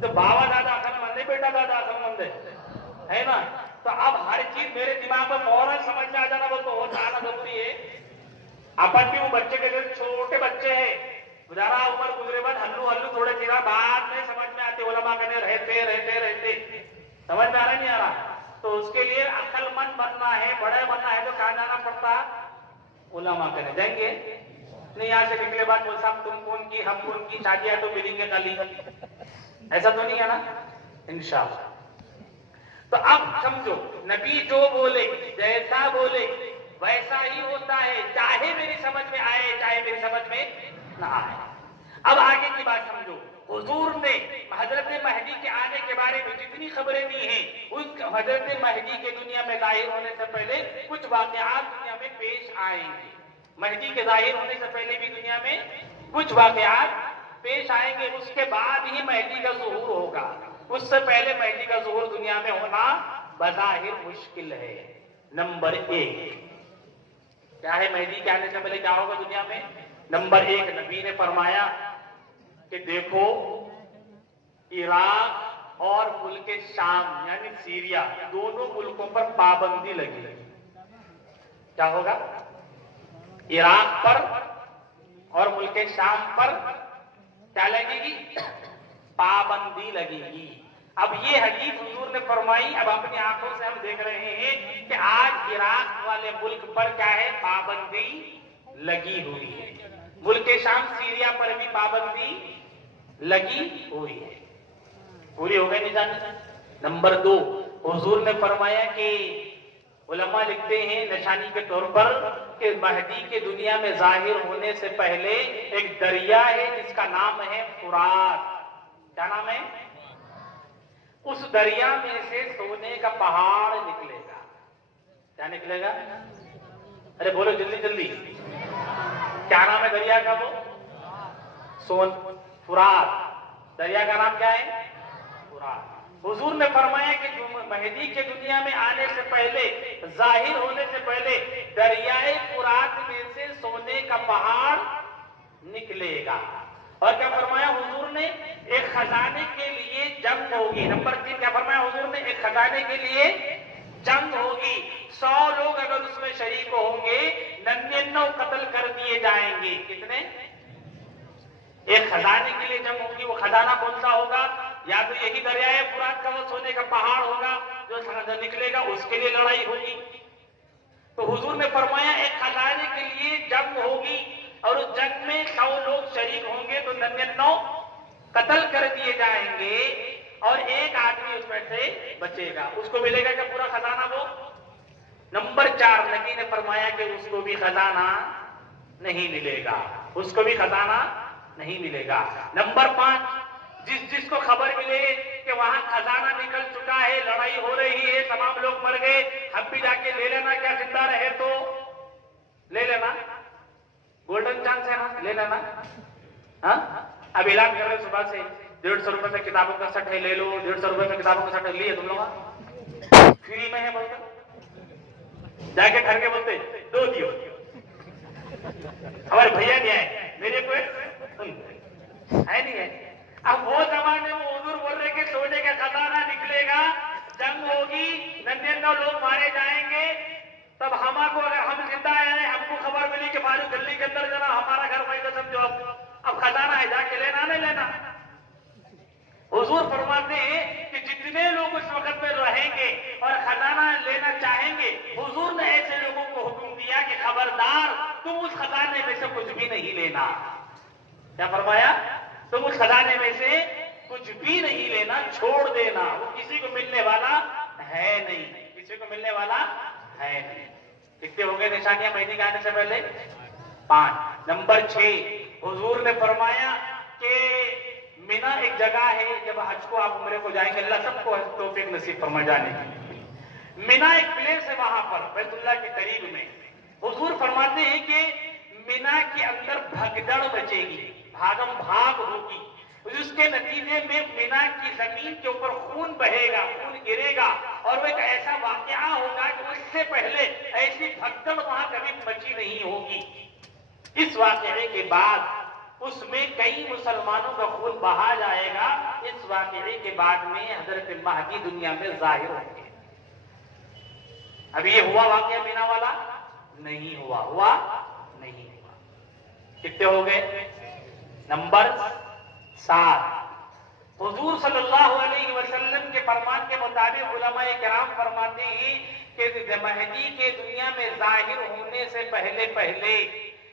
تو بابا دادا اصل مند ہے، بیٹا دادا اصل مند ہے نا. تو اب ہر چیز میرے دماغ میں فوراً سمجھ میں آ جانا وہ تو ہوتا آنا ضروری ہے. اپن بھی وہ بچے کے دل چھوٹے بچے ہیں، ذرا عمر گزرے بعد ہلو ہلو تھوڑے چیزیں بعد میں سمجھ میں آتے، علماء کہنے رہتے سمجھ میں آ رہا نہیں آ رہا. تو اس کے لیے عقل مند بننا ہے، بڑے بننا ہے تو کہاں جانا پڑتا؟ علماء کہنے جائیں گے نہیں. یہاں سے نکلے بعد بول صاحب تم کون کی ہم کون کی شادیاں تو ملیں گے کل، ایسا تو نہیں ہے نا انشاءاللہ. تو اب سمجھو نبی جو بولے جیسا بولے ویسا ہی ہوتا ہے، چاہے میری سمجھ میں آئے چاہے میری سمجھ میں نہ آئے. اب آگے کی بات سمجھو. حضور نے حضرت مہدی کے آنے کے بارے میں جتنی خبریں دی ہیں، اس حضرت مہدی کے دنیا میں ظاہر ہونے سے پہلے کچھ واقعات دنیا میں پیش آئیں گے. مہدی کے ظاہر ہونے سے پہلے بھی دنیا میں کچھ واقعات پیش آئیں گے، اس کے بعد ہی مہدی کا ظہور ہوگا. اس سے پہلے مہدی کا ظہور دنیا میں ہونا بظاہر مشکل ہے. نمبر ایک کیا ہے؟ مہدی کے آنے سے پہلے کیا ہوگا دنیا میں؟ نمبر ایک، نبی نے فرمایا کہ دیکھو عراق اور ملک شام یعنی سیریا دونوں ملکوں پر پابندی لگی. کیا ہوگا؟ عراق پر اور ملک شام پر کیا لگے گی؟ پابندی لگے گی. اب یہ حدیث حضور نے فرمائی، اب اپنی آنکھوں سے ہم دیکھ رہے ہیں کہ آج عراق والے ملک پر کیا ہے؟ پابندی لگی ہوئی ہے. ملک شام سیریا پر بھی پابندی لگی ہوئی ہے. پوری ہو گئی نشانی. نمبر دو، حضور نے فرمایا کہ علماء لکھتے ہیں نشانی کے طور پر کہ مہدی کے دنیا میں ظاہر ہونے سے پہلے ایک دریا ہے جس کا نام ہے فرات. کیا نام ہے؟ اس دریا میں سے سونے کا پہاڑ نکلے گا. کیا نکلے گا؟ ارے بولو جلدی جلدی. کیا نام ہے دریا کا؟ وہ فرات. دریا کا نام کیا ہے؟ فرات. حضور نے فرمایا کہ مہدی کے دنیا میں آنے سے پہلے، ظاہر ہونے سے پہلے دریائے فرات میں سے سونے کا پہاڑ نکلے گا. اور کیا فرمایا حضور نے؟ ایک خزانے کے لیے جنگ ہوگی. نمبر تین کیا فرمایا حضور نے؟ ایک خزانے کے لیے جنگ ہوگی. 100 لوگ اگر اس میں شریک ہوں گے 99 قتل کر دیے جائیں گے. کتنے؟ ایک خزانے کے لیے جنگ ہوگی. وہ خزانہ کون سا ہوگا؟ یا تو یہی دریائے فرات کا وہ سونے کا پہاڑ ہوگا جو نکلے گا، اس کے لیے لڑائی ہوگی. تو حضور نے فرمایا ایک خزانے کے لیے جنگ ہوگی اور اس جنگ میں 100 لوگ شریک ہوں گے تو 99 قتل کر دیے جائیں گے اور ایک آدمی اس میں سے بچے گا. اس کو ملے گا کہ پورا خزانہ وہ. نمبر 4 نبی نے فرمایا کہ اس کو بھی خزانہ نہیں ملے گا. اس کو بھی خزانہ نہیں ملے گا. نمبر 5 جس کو خبر ملے کہ وہاں خزانہ نکل چکا ہے، لڑائی ہو رہی ہے، تمام لوگ مر گئے، ہم بھی جا کے لے لینا، کیا زندہ رہے تو لے لینا، گولڈن چانس ہے نا، لے لینا. ہاں اب اعلان کر رہے صبح سے 150 روپے میں کتابوں کا سٹ ہے، لے لو. 150 روپے میں کتابوں کا سٹ ہے، لیے تم لوگ فری میں ہے بولتے، جا کے گھر کے بولتے 2 دیو. ہمارے بھیا نہیں آئے، میرے کو ہے نہیں ہے. اب وہ زمانے میں حضور بول رہے کہ سونے کا خزانہ نکلے گا، جنگ ہوگی، 99 لوگ مارے جائیں گے. تب ہمارے کو اگر ہم زندہ آئے، ہم کو خبر ملی کہ فاروق گلی کے اندر جانا، ہمارا گھر وہیں تو سمجھو اب خزانہ ہے، جا کے لینا نہیں لینا. حضور فرماتے ہیں کہ جتنے لوگ اس وقت میں رہیں گے اور خزانہ لینا چاہیں گے، حضور نے ایسے لوگوں کو حکم دیا کہ خبردار تم اس خزانے میں سے کچھ بھی نہیں لینا. کیا فرمایا؟ تم اس خزانے میں سے کچھ بھی نہیں لینا، چھوڑ دینا. وہ کسی کو ملنے والا ہے نہیں، کسی کو ملنے والا ہے نہیں. کتنے ہو گئے نشانیاں مہدی کے آنے سے پہلے؟ 5. نمبر 6 حضور نے فرمایا کہ مینا ایک جگہ ہے، جب حج کو آپ عمرے کو جائیں گے، اللہ سب کو توفیق نصیب فرما جانے کی. مینا ایک پلیس ہے وہاں پر بیت اللہ کے قریب میں. حضور فرماتے ہیں کہ مینا کے اندر بھگدڑ مچے گی، بھاگم بھاگ ہوگی. اس کے نتیجے میں مینا کی زمین کے اوپر خون بہے گا، خون گرے گا، اور وہ ایک ایسا واقعہ ہوگا کہ اس سے پہلے ایسی بھگدڑ وہاں کبھی مچی نہیں ہوگی. اس واقعے کے بعد اس میں کئی مسلمانوں کا خون بہا جائے گا. اس واقعے کے بعد میں حضرت مہدی دنیا میں ظاہر ہوں گے. ابھی یہ ہوا واقعہ مینا والا نہیں ہوا نہیں ہوا. کتنے ہو گئے؟ نمبر 7. حضور صلی اللہ علیہ وسلم کے فرمان کے مطابق علماء کرام فرماتے ہیں کہ مہدی کے دنیا میں ظاہر ہونے سے پہلے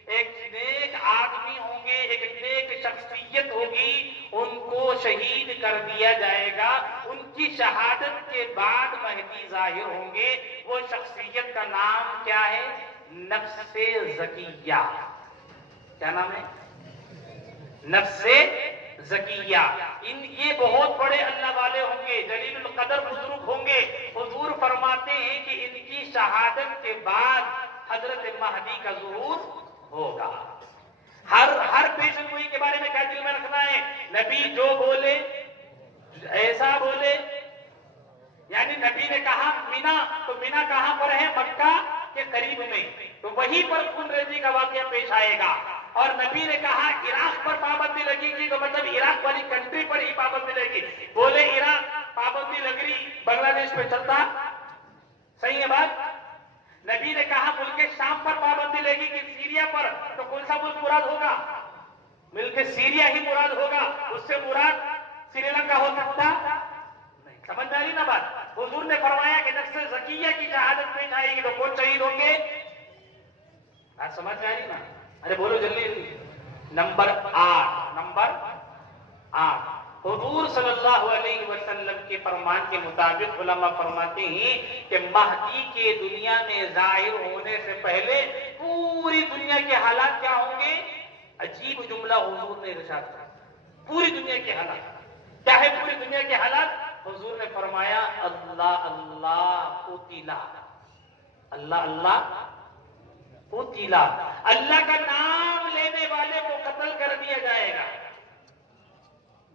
ایک نیک آدمی ہوں گے، ایک نیک شخصیت ہوگی، ان کو شہید کر دیا جائے گا. ان کی شہادت کے بعد مہدی ظاہر ہوں گے. وہ شخصیت کا نام کیا ہے؟ نفس زکیہ. کیا نام ہے؟ نفس زکیہ. یہ بہت بڑے اللہ والے ہوں گے، جلیل القدر بزرگ ہوں گے. حضور فرماتے ہیں کہ ان کی شہادت کے بعد حضرت مہدی کا ظہور ہوگا. ہر پیشن گوئی کے بارے میں کیا دل میں رکھنا ہے؟ نبی جو بولے ایسا بولے. یعنی نبی نے کہا مینا، تو مینا کہاں پر ہے؟ مکہ کے قریب میں، تو وہیں پر خون ریزی کا واقعہ پیش آئے گا. اور نبی نے کہا عراق پر پابندی لگے گی، تو مطلب عراق والی کنٹری پر ہی پابندی لگے گی. بولے عراق پابندی لگ رہی، بنگلہ دیش پہ چلتا؟ صحیح ہے بات. نبی نے کہا ملک شام پر پابندی لگے گی، سیریا پر، تو کون سا ملک مراد ہوگا؟ ملک سیریا ہی مراد ہوگا. اس سے مراد سری لنکا ہو سکتا نہیں. سمجھ میں آ رہی نا بات؟ حضور نے فرمایا کہ نفس زکیہ کی شہادت پیش آئے گی تو کون شہید ہوں گے؟ بات سمجھ میں آ رہی نا؟ ارے بولو جلدی جلدی. نمبر 8. حضور صلی اللہ علیہ وسلم کے فرمان کے مطابق علماء فرماتے ہیں کہ مہدی کے دنیا میں ظاہر ہونے سے پہلے پوری دنیا کے حالات کیا ہوں گے؟ عجیب جملہ حضور نے ارشاد کیا. پوری دنیا کے حالات کیا ہے؟ پوری دنیا کے حالات حضور نے فرمایا اللہ اللہ قتلا. اللہ اللہ قتلا. اللہ کا نام لینے والے کو قتل کر دیا جائے گا.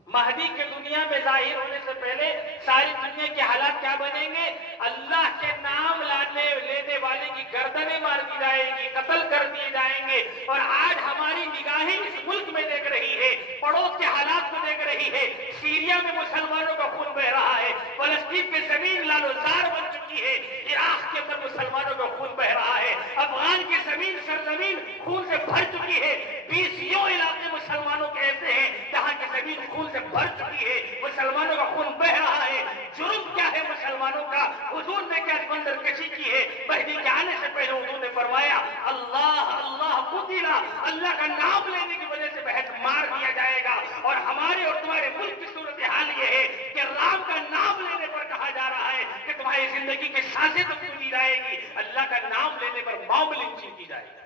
مہدی کے دنیا میں ظاہر ہونے سے پہلے ساری دنیا کے حالات کیا بنیں گے؟ اللہ کے نام لینے والے کی گردنیں مار دی جائے گی، قتل کر دیے جائیں گے. اور آج ہماری نگاہیں اس ملک میں دیکھ رہی ہے، پڑوس کے حالات کو دیکھ رہی ہے. سیریا میں مسلمانوں کا خون بہ رہا ہے، فلسطین کی زمین لالوزار بن چکی ہے، عراق کے اندر مسلمانوں کا خون بہ رہا ہے، افغان کی زمین سرزمین خون سے بھر چکی ہے. 20 علاقے مسلمانوں کے ایسے ہیں جہاں کی زمین خون سے بھر چکی ہے، مسلمانوں کا خون بہ رہا ہے. جرم کیا ہے مسلمانوں کا؟ حضور نے کیا منظر کشی کی ہے؟ مہدی کے آنے سے پہلے حضور نے فرمایا اللہ اللہ قتلا. اللہ کا نام لینے کی وجہ سے بہت مار دیا جائے گا. اور ہمارے اور تمہارے ملک کی صورتحال یہ ہے کہ رام کا نام لینے پر کہا جا رہا ہے کہ تمہاری زندگی کی سانسیں تو سوچی جائے گی، اللہ کا نام لینے پر موب لنچنگ کی جائے گی.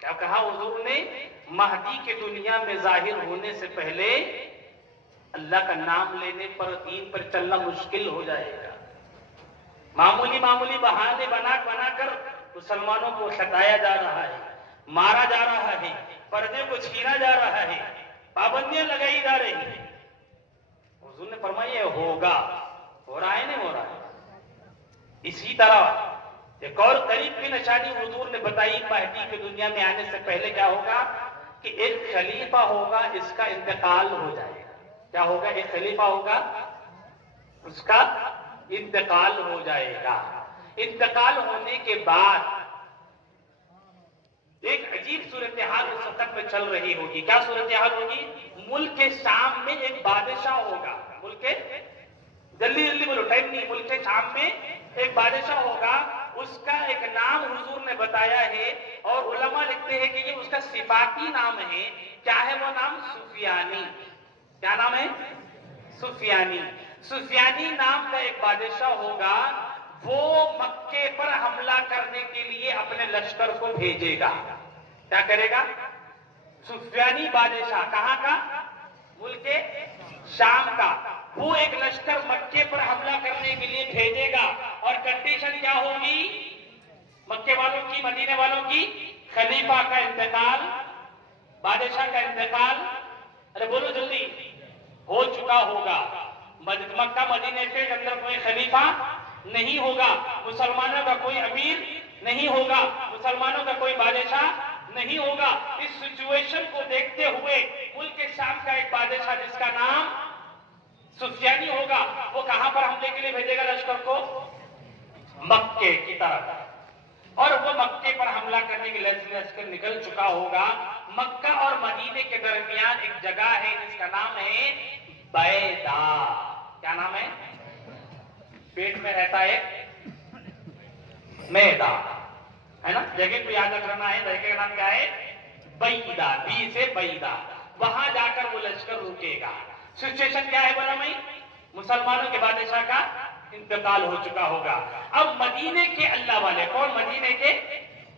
کیا کہا حضور نے؟ مہدی کے دنیا میں ظاہر ہونے سے پہلے اللہ کا نام لینے پر دین پر چلنا مشکل ہو جائے گا. معمولی بہانے بنا کر مسلمانوں کو ستایا جا رہا ہے، مارا جا رہا ہے، پردے کو چھینا جا رہا ہے، پابندیاں لگائی جا رہی ہیں. حضور نے فرمایا یہ ہوگا. ہو رہا ہے نہیں ہو رہا ہے؟ اسی طرح ایک اور قریب کی نشانی حضور نے بتائی مہدی کی دنیا میں آنے سے پہلے کیا ہوگا؟ کہ ایک خلیفہ ہوگا، اس کا انتقال ہو جائے گا. کیا ہوگا؟ ایک خلیفہ ہوگا، اس کا انتقال ہو جائے گا. انتقال ہونے کے بعد ایک عجیب صورتحال اس وقت میں چل رہی ہوگی. کیا صورتحال ہوگی؟ ملک کے شام میں ایک بادشاہ ہوگا. ملک جلدی بولو، ٹائم نہیں. ملک کے شام میں ایک بادشاہ ہوگا، اس کا ایک نام حضور نے بتایا ہے اور علماء لکھتے ہیں کہ یہ اس کا صفاتی نام ہے. کیا ہے وہ نام؟ سفیانی. کیا نام ہے؟ سفیانی. سفیانی نام کا ایک بادشاہ ہوگا. وہ مکے پر حملہ کرنے کے لیے اپنے لشکر کو بھیجے گا. کیا کرے گا؟ سفیانی بادشاہ کہاں کا؟ ملک شام کا. وہ ایک لشکر مکے پر حملہ کرنے کے لیے بھیجے گا اور کنڈیشن کیا ہوگی؟ مکے والوں کی، مدینے والوں کی خلیفہ کا انتقال، بادشاہ کا انتقال. ارے بولو جلدی. ہو چکا ہوگا. مکہ مدینے کے اندر کوئی خلیفہ نہیں ہوگا، مسلمانوں کا کوئی امیر نہیں ہوگا، مسلمانوں کا کوئی بادشاہ نہیں ہوگا۔ اس سچویشن کو دیکھتے ہوئے ملک شام کا ایک بادشاہ جس کا نام سفیانی ہوگا، وہ کہاں پر حملے کے لیے بھیجے گا لشکر کو؟ مکے کی طرف، اور وہ مکے پر حملہ کرنے کے لیے لشکر نکل چکا ہوگا۔ مکہ اور مدینے کے درمیان ایک جگہ ہے جس کا نام ہے بیدا۔ کیا نام ہے؟ پیٹ میں رہتا ہے میدا، ہے نا؟ جگہ کو یاد رکھنا ہے، جگہ کا نام کیا ہے؟ بیدا، بی سے بیدا۔ وہاں جا کر وہ لشکر رکے گا۔ سچویشن کیا ہے بولا میں؟ مسلمانوں کے بادشاہ کا انتقال ہو چکا ہوگا۔ اب مدینے کے اللہ والے، کون مدینے کے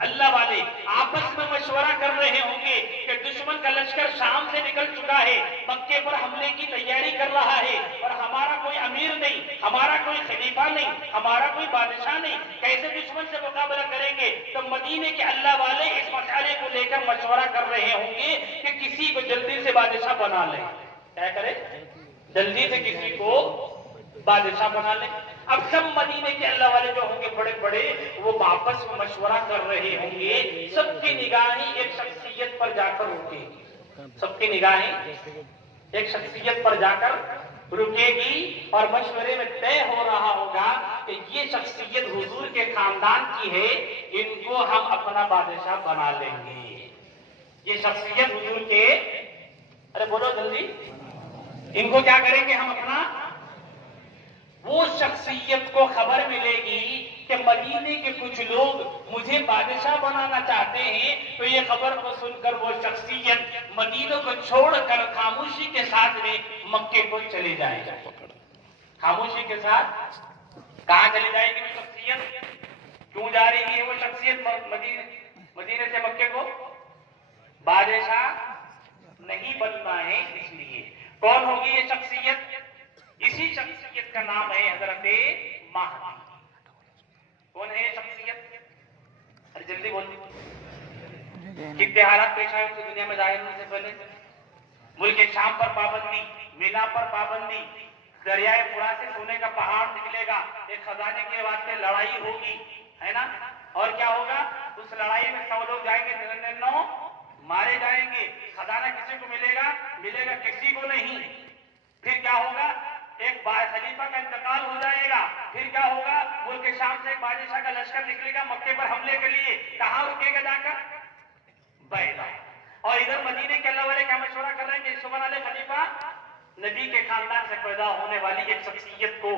اللہ والے، آپس میں مشورہ کر رہے ہوں گے کہ دشمن کا لشکر شام سے نکل چکا ہے، مکے پر حملے کی تیاری کر رہا ہے، اور ہمارا کوئی امیر نہیں، ہمارا کوئی خلیفہ نہیں، ہمارا کوئی بادشاہ نہیں، کیسے دشمن سے مقابلہ کریں گے؟ تو مدینے کے اللہ والے اس مسئلے کو لے کر مشورہ کر رہے ہوں گے کہ کسی کو جلدی سے بادشاہ بنا لیں۔ کیا کرے؟ جلدی سے کسی کو بادشاہ بنا لیں۔ اب سب مدینے کے اللہ والے جو ہوں گے بڑے بڑے، وہ آپس میں مشورہ کر رہے ہوں گے۔ سب کی نگاہیں ایک شخصیت پر جا کر رکے گی، سب کی نگاہیں ایک شخصیت پر جا کر رکے گی، اور مشورے میں طے ہو رہا ہوگا کہ یہ شخصیت حضور کے خاندان کی ہے، ان کو ہم اپنا بادشاہ بنا لیں گے۔ یہ شخصیت حضور کے، ارے بولو جلدی، ان کو کیا کریں گے ہم اپنا؟ وہ شخصیت کو خبر ملے گی کہ مدینے کے کچھ لوگ مجھے بادشاہ بنانا چاہتے ہیں، تو یہ خبر کو سن کر وہ شخصیت مدینہ کو چھوڑ کر خاموشی کے ساتھ میں مکے کو چلے جائے گا۔ خاموشی کے ساتھ کہاں چلی جائے گی وہ شخصیت؟ کیوں جا رہی ہے وہ شخصیت مدینے سے مکے کو؟ بادشاہ نہیں بننا ہے اس لیے۔ کون ہوگی یہ شخصیت؟ اسی شخصیت کا نام ہے حضرت مہدی۔ کون ہے یہ شخصیت؟ ارے جلدی بول۔ کتنے حالات پیش آئے دنیا میں ظاہر ہونے سے پہلے؟ ملک شام پر پابندی، مینا پر پابندی، دریائے فرات سے سونے کا پہاڑ نکلے گا، ایک خزانے کے واسطے لڑائی ہوگی، ہے نا؟ اور کیا ہوگا؟ اس لڑائی میں 100 لوگ جائیں گے، 99 مارے جائیں گے۔ خزانہ کسی کو ملے گا کسی کو نہیں۔ پھر کیا ہوگا؟ ایک خلیفہ کا انتقال ہو جائے گا۔ پھر کیا ہوگا؟ ملک شام سے ایک بادشاہ کا لشکر نکلے گا مکے پر حملے کے لیے۔ کہاں رکے گا جا کر؟ بیدا۔ اور ادھر مدینے کے اللہ والے کیا مشورہ کر رہے ہیں کہ اس کو بنا لے خلیفہ؟ نبی کے خاندان سے پیدا ہونے والی ایک شخصیت کو،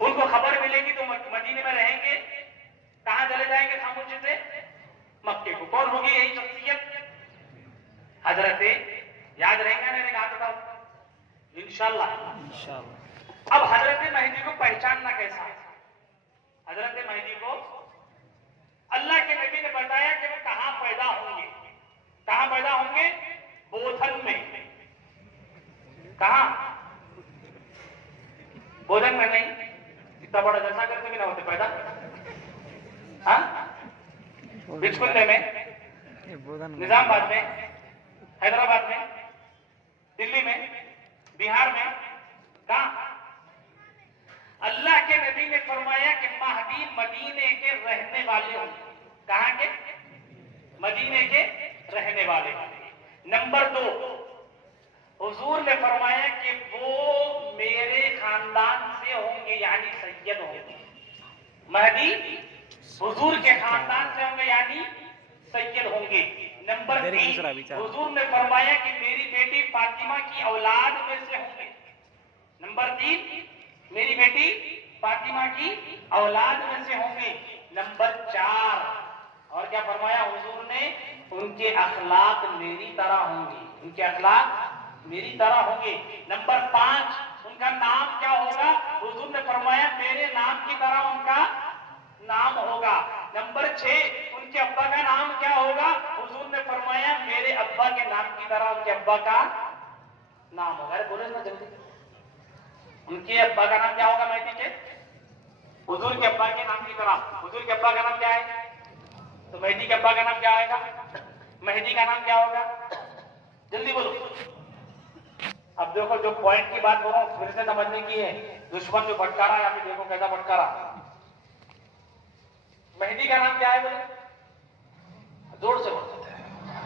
ان کو خبر ملے گی تو مدینے میں رہیں گے، کہاں چلے جائیں گے خاموشی سے؟ مکے کو۔ کون ہوگی یہی شخصیت؟ حضرت، یاد رہیں گے میں نے کہا تھا انشاءاللہ۔ اب حضرت مہدی کو پہچاننا کیسا ہے؟ حضرت مہدی کو اللہ کے نبی نے بتایا کہ وہ کہاں پیدا ہوں گے۔ کہاں پیدا ہوں گے؟ بودھن میں۔ کہاں؟ بودھن میں نہیں، اتنا بڑا جلسہ کرتے بھی نہ ہوتے پیدا، ہاں؟ بچکنڈے میں، نظام آباد میں، حیدرآباد میں، دلی میں، بہار میں، کہاں؟ اللہ کے نبی نے فرمایا کہ مہدی مدینے کے رہنے والے ہوں گے۔ کہاں کے؟ مدینے کے رہنے والے۔ نمبر 2، حضور نے فرمایا کہ وہ میرے خاندان سے ہوں گے، یعنی سید ہوں گے۔ مہدی حضور کے خاندان سے ہوں گے یعنی سید ہوں گے۔ نمبر 3، حضور نے فرمایا کہ میری بیٹی فاطمہ کی اولاد میں سے ہوں گے۔ نمبر 3، میری بیٹی فاطمہ کی اولاد میں سے ہوں گے۔ نمبر 4، اور کیا فرمایا حضور نے؟ ان کے اخلاق میری طرح ہوں گے، ان کے اخلاق میری طرح ہوں گے۔ نمبر 5، ان کا نام کیا ہوگا؟ حضور نے فرمایا میرے نام کی طرح ان کا نام ہوگا۔ نمبر 6، ان کے ابا کا نام کیا ہوگا؟ حضور نے فرمایا میرے ابا کے نام کی طرح ان کے ابا کا نام ہوگا۔ ارے بولے نا جلدی، ان کے ابا کا نام کیا ہوگا مہدی کے؟ حضور کے ابا کے نام کی طرح۔ حضور کے ابا کا نام کیا ہے؟ تو مہدی کے ابا کا نام کیا آئے گا؟ مہدی کا نام کیا ہوگا؟ جلدی بولو۔ اب دیکھو جو پوائنٹ کی بات کروں پھر سے سمجھنے کی ہے، دشمن جو بھٹکارا ہے آپ دیکھو کیسا بھٹکارا۔ مہدی کا نام کیا ہے بولے؟ زور سے بولتے ہیں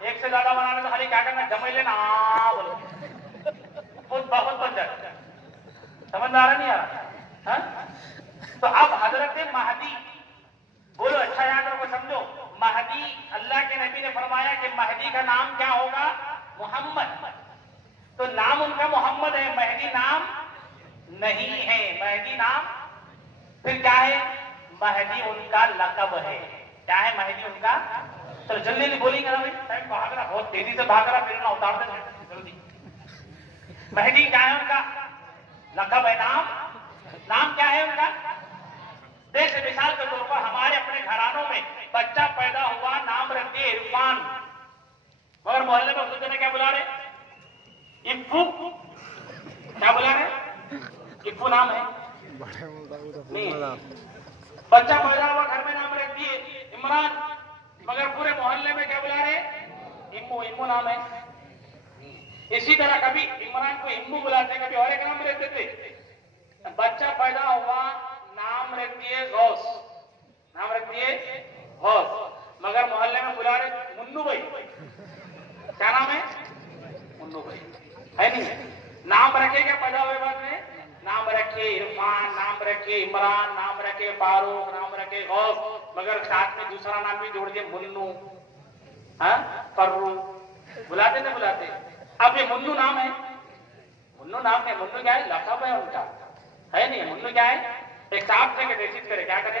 ایک سے زیادہ بنانے تو خالی کیا کرنا جمع لینا بولو بہت بن جائے سمجھ آ رہا نہیں آ رہا تو اب حضرت مہدی بولو اچھا یاد رکھو سمجھو مہدی اللہ کے نبی نے فرمایا کہ مہدی کا نام کیا ہوگا محمد تو نام ان کا محمد ہے مہدی نام نہیں ہے مہدی نام پھر کیا ہے مہدی ان کا لقب ہے کیا ہے مہدی ان کا چلو جلدی جلدی بولیں گے نا بھائی بھاگ رہا بہت تیزی سے بھاگ رہا پھر نہ اتار دیں جلدی مہدی کیا ہے ان کا لقب ہے نام کیا ہے ان کا جیسے مثال کے طور پر ہمارے اپنے گھرانوں میں بچہ پیدا ہوا نام رکھ دیے عرفان مگر محلے میں اس نے کیا بلا رہے افو کیا بلا رہے افو نام ہے بچہ پیدا ہوا گھر میں نام رکھ دیے عمران مگر پورے محلے میں کیا بلا رہے امو نام ہے اسی طرح کبھی عمران کو امو بلاتے کبھی اور ایک نام رکھتے تھے بچہ پیدا ہوا نام رکھ دیے غوث نام رکھ دیے غوث مگر محلے میں بلا رہے منو بھائی کیا نام ہے منو بھائی ہے نہیں نام رکھے کیا پیدا ہوئے بعد میں نام رکھے عرفان نام رکھے عمران نام رکھے فاروق نام رکھے غوث مگر ساتھ میں دوسرا نام بھی جوڑ دیا منو فرو بلاتے نہ بلاتے اب یہ منو نام ہے منو نام ہے منو کیا ہے لقب ہے ان کا ہے نہیں منو کیا ہے ایک صاحب سے کہ دیشت کرے کیا کرے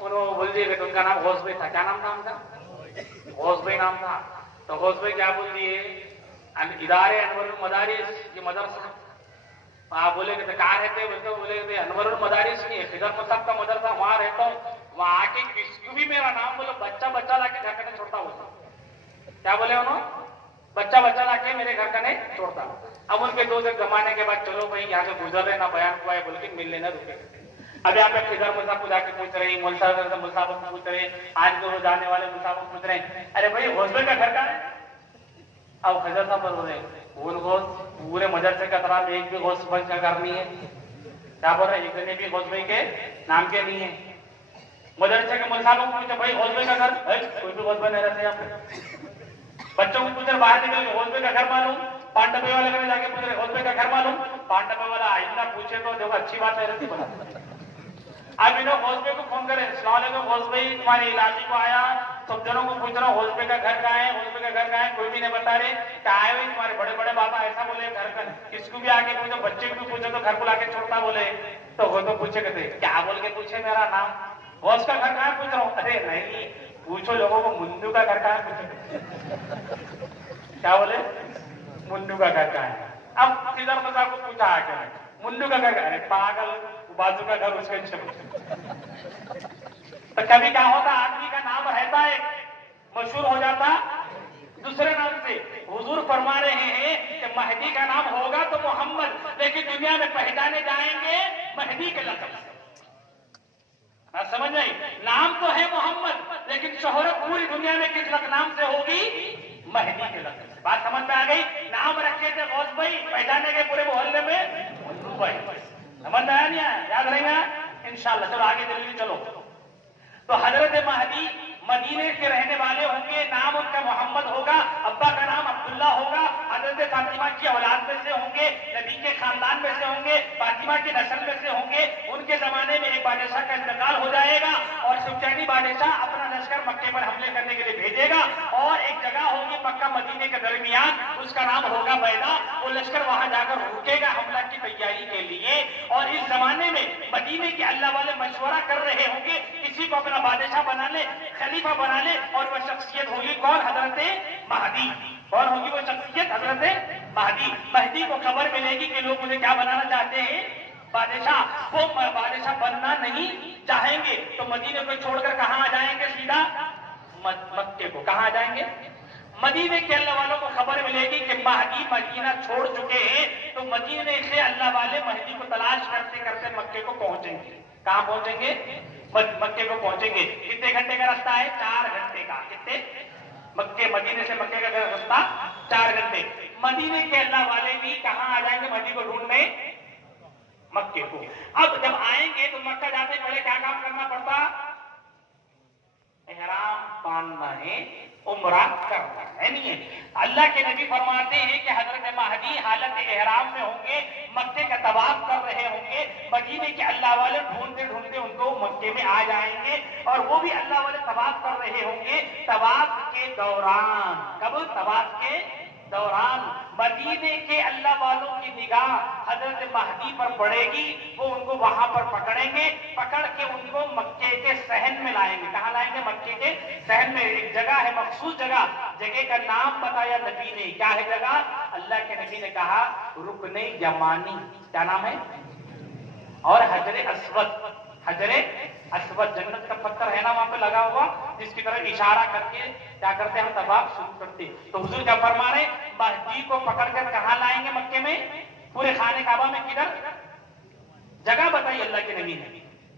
انہوں بول دیے کہ ان کا نام غوث بھائی تھا کیا نام تھا غوث بھائی نام تھا تو غوث بھائی کیا بول دیے ادارے انور المدارس یہ مدرسہ آپ بولے کہ کہاں رہتے بولے کہ انور المدارس نہیں ہے فضل مصحف کا مدرسہ وہاں رہتا ہوں وہاں آ کے کسی بھی میرا نام بولو بچہ لا کے گھر کا نہیں چھوڑتا ہوتا کیا بولے انہوں بچہ لا کے میرے گھر کا نہیں چھوڑتا اب ان کے دو ایک زمانے کے بعد چلو بھائی یہاں سے گزر رہے نہ بیان ہوا ہے بول کے مل لینا رکے اب یہاں پہ فضل مصحف کو جا کے پوچھ رہے مصحف کو پوچھ رہے آج کو جانے والے مصحف کو پوچھ رہے ہیں ارے بھائی غوث کا گھر کا ہے اب خضر صاحب بول رہے ہیں غوث پورے مدرسے کا طرف ایک بھی غوث بھائی کا گھر نہیں ہے کیا بول رہے ہیں ایک بھی غوث بھائی کے نام کے نہیں ہے مدرسے کے مصحف کو پوچھے بھائی غوث بھائی کا گھر کوئی بھی غوث بھائی نہیں رہتے یہاں پہ بچوں کو پوچھ رہے باہر نکل کے غوث بھائی کا گھر معلوم پانڈوے والے گھر جا کے پوچھ رہے غوث بھائی کا گھر معلوم پانڈوے والا آئندہ پوچھے تو دیکھو اچھی بات ہے رہتی بنا اب انہوں غوث بھائی کو فون کرے السلام علیکم غوث بھائی تمہارے علاقے کو آیا سب جنوں کو پوچھ رہا ہوں غوث بھائی کا گھر کہاں ہے غوث بھائی کا گھر کہاں ہے کوئی بھی نہیں بتا رہے کیا ہے بھائی تمہارے بڑے بڑے بابا ایسا بولے گھر کا کس کو بھی آگے پوچھو بچے کو بھی پوچھو تو گھر کو لا کے چھوڑتا بولے تو وہ تو پوچھے کہ کیا بول کے پوچھے میرا نام غوث کا گھر کہاں پوچھ رہا ہوں ارے نہیں پوچھو لوگوں کو منو کا گھر کہاں پوچھے کیا بولے منو کا گھر کہاں ہے اب سیدھا مزاق کو پوچھا آ کے منو کا گھر ارے پاگل بازو کا گھر اس کے تو کبھی کیا ہوتا آدمی کا نام رہتا ہے مشہور ہو جاتا دوسرے نام سے حضور فرما رہے ہیں کہ مہدی کا نام ہوگا تو محمد لیکن دنیا میں پہچانے جائیں گے مہدی کے لقب سے سمجھ نہیں نام تو ہے محمد لیکن شہرت پوری دنیا میں کس نام سے ہوگی مہدی کے لقب سے بات سمجھ میں آ گئی نام رکھے تھے غوث بھائی پہچانے گئے پورے محلے میں منو بھائی سمجھ میں آیا نہیں آیا یاد رہے گا انشاءاللہ چلو آگے جلدی چلو تو حضرت مہدی مدینے کے رہنے والے ہوں گے نام ان کا محمد ہوگا ابا کا نام عبداللہ ہوگا حضرت فاطمہ کی اولاد میں سے ہوں گے نبی کے خاندان میں سے ہوں گے فاطمہ کی نسل میں سے ہوں گے ان کے زمانے میں ایک بادشاہ کا انتقال ہو جائے گا اور سفیانی بادشاہ اپنا لشکر مکے پر حملے کرنے کے لیے بھیجے گا اور ایک جگہ ہوگی مکہ مدینے کے درمیان اس کا نام ہوگا بیضا وہ لشکر وہاں جا کر رکے گا حملہ کی تیاری کے لیے اور اس زمانے میں مدینے کے اللہ والے مشورہ کر رہے ہوں گے کسی کو اپنا بادشاہ بنا لے خلیفہ بنا لے اور وہ شخصیت ہوگی کون حضرت مہدی کون ہوگی وہ شخصیت حضرت مہدی مہدی کو خبر ملے گی کہ لوگ مجھے کیا بنانا چاہتے ہیں بادشاہ وہ بادشاہ بننا نہیں چاہیں گے تو مدینے کو چھوڑ کر کہاں آ جائیں گے سیدھا مکے کو کہاں آ جائیں گے مدینے کے اللہ والوں کو خبر ملے گی کہ مہدی مدینہ چھوڑ چکے ہیں تو مدینے سے اللہ والے مہدی کو تلاش کرتے کرتے مکے کو پہنچیں گے کہاں پہنچیں گے مکے کو پہنچیں گے کتنے گھنٹے کا راستہ ہے 4 گھنٹے کا کتنے مکے مدینے سے مکے کا راستہ 4 گھنٹے مدینے کے اللہ والے بھی کہاں آ جائیں گے مہدی کو ڈھونڈنے مکے کو اب جب آئیں گے تو مکہ جاتے پہلے کیا کام کرنا پڑتا احرام باندھنا ہے عمرہ کرنا ہے نہیں ہے۔ اللہ کے نبی فرماتے ہیں کہ حضرت مہدی حالت احرام میں ہوں گے، مکے کا طواف کر رہے ہوں گے، مدینے کے اللہ والے ڈھونڈتے ڈھونڈتے ان کو مکے میں آ جائیں گے، اور وہ بھی اللہ والے طواف کر رہے ہوں گے۔ طواف کے دوران، کب؟ طواف کے دوران مدینے کے اللہ والوں کی نگاہ حضرت مہدی پر پڑے گی، وہ ان کو وہاں پر پکڑیں گے، پکڑ کے ان کو مکے کے صحن میں لائیں گے۔ کہاں لائیں گے؟ مکے کے صحن میں۔ ایک جگہ ہے، مخصوص جگہ، جگہ کا نام بتایا نبی نے۔ کیا ہے جگہ؟ اللہ کے نبی نے کہا رکن یمانی۔ کیا نام ہے؟ اور حجر اسود۔ حجر اسود جنت کا پتھر ہے نا وہاں پہ لگا ہوا، جس کی طرف اشارہ کر کے کیا کرتے ہیں؟ ہم طواف شروع کرتے ہیں۔ تو حضور کیا فرما رہے ہیں؟ مہدی کو پکڑ کر کہاں لائیں گے؟ مکے میں، پورے خانے کعبہ میں۔ کدھر؟ جگہ بتائی اللہ کے نبی نے،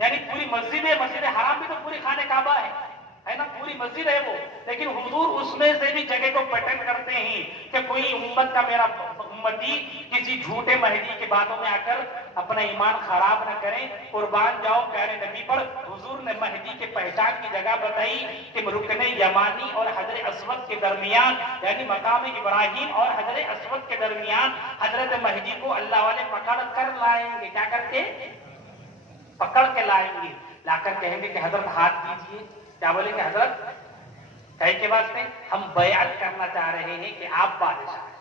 یعنی پوری مسجد ہے، مسجد حرام بھی تو پوری خانے کعبہ ہے نا، پوری مسجد ہے وہ، لیکن حضور اس میں سے بھی جگہ کو پٹن کرتے ہیں کہ کوئی امت کا میرا امتی کسی جھوٹے مہدی کی باتوں میں آ کر اپنا ایمان خراب نہ کریں۔ قربان جاؤ پیارے نبی پر۔ حضور نے مہدی کے پہچان کی جگہ بتائی کہ رکن یمانی اور حجر اسود کے درمیان، یعنی مقام ابراہیم اور حجر اسود کے درمیان حضرت مہدی کو اللہ والے پکڑ کر لائیں گے۔ کیا کر کے؟ پکڑ کے لائیں گے۔ لا کر کہیں گے کہ حضرت ہاتھ دیجئے۔ کیا بولیں گے؟ حضرت کہے کے واسطے ہم بیعت کرنا چاہ رہے ہیں کہ آپ بادشاہ ہیں۔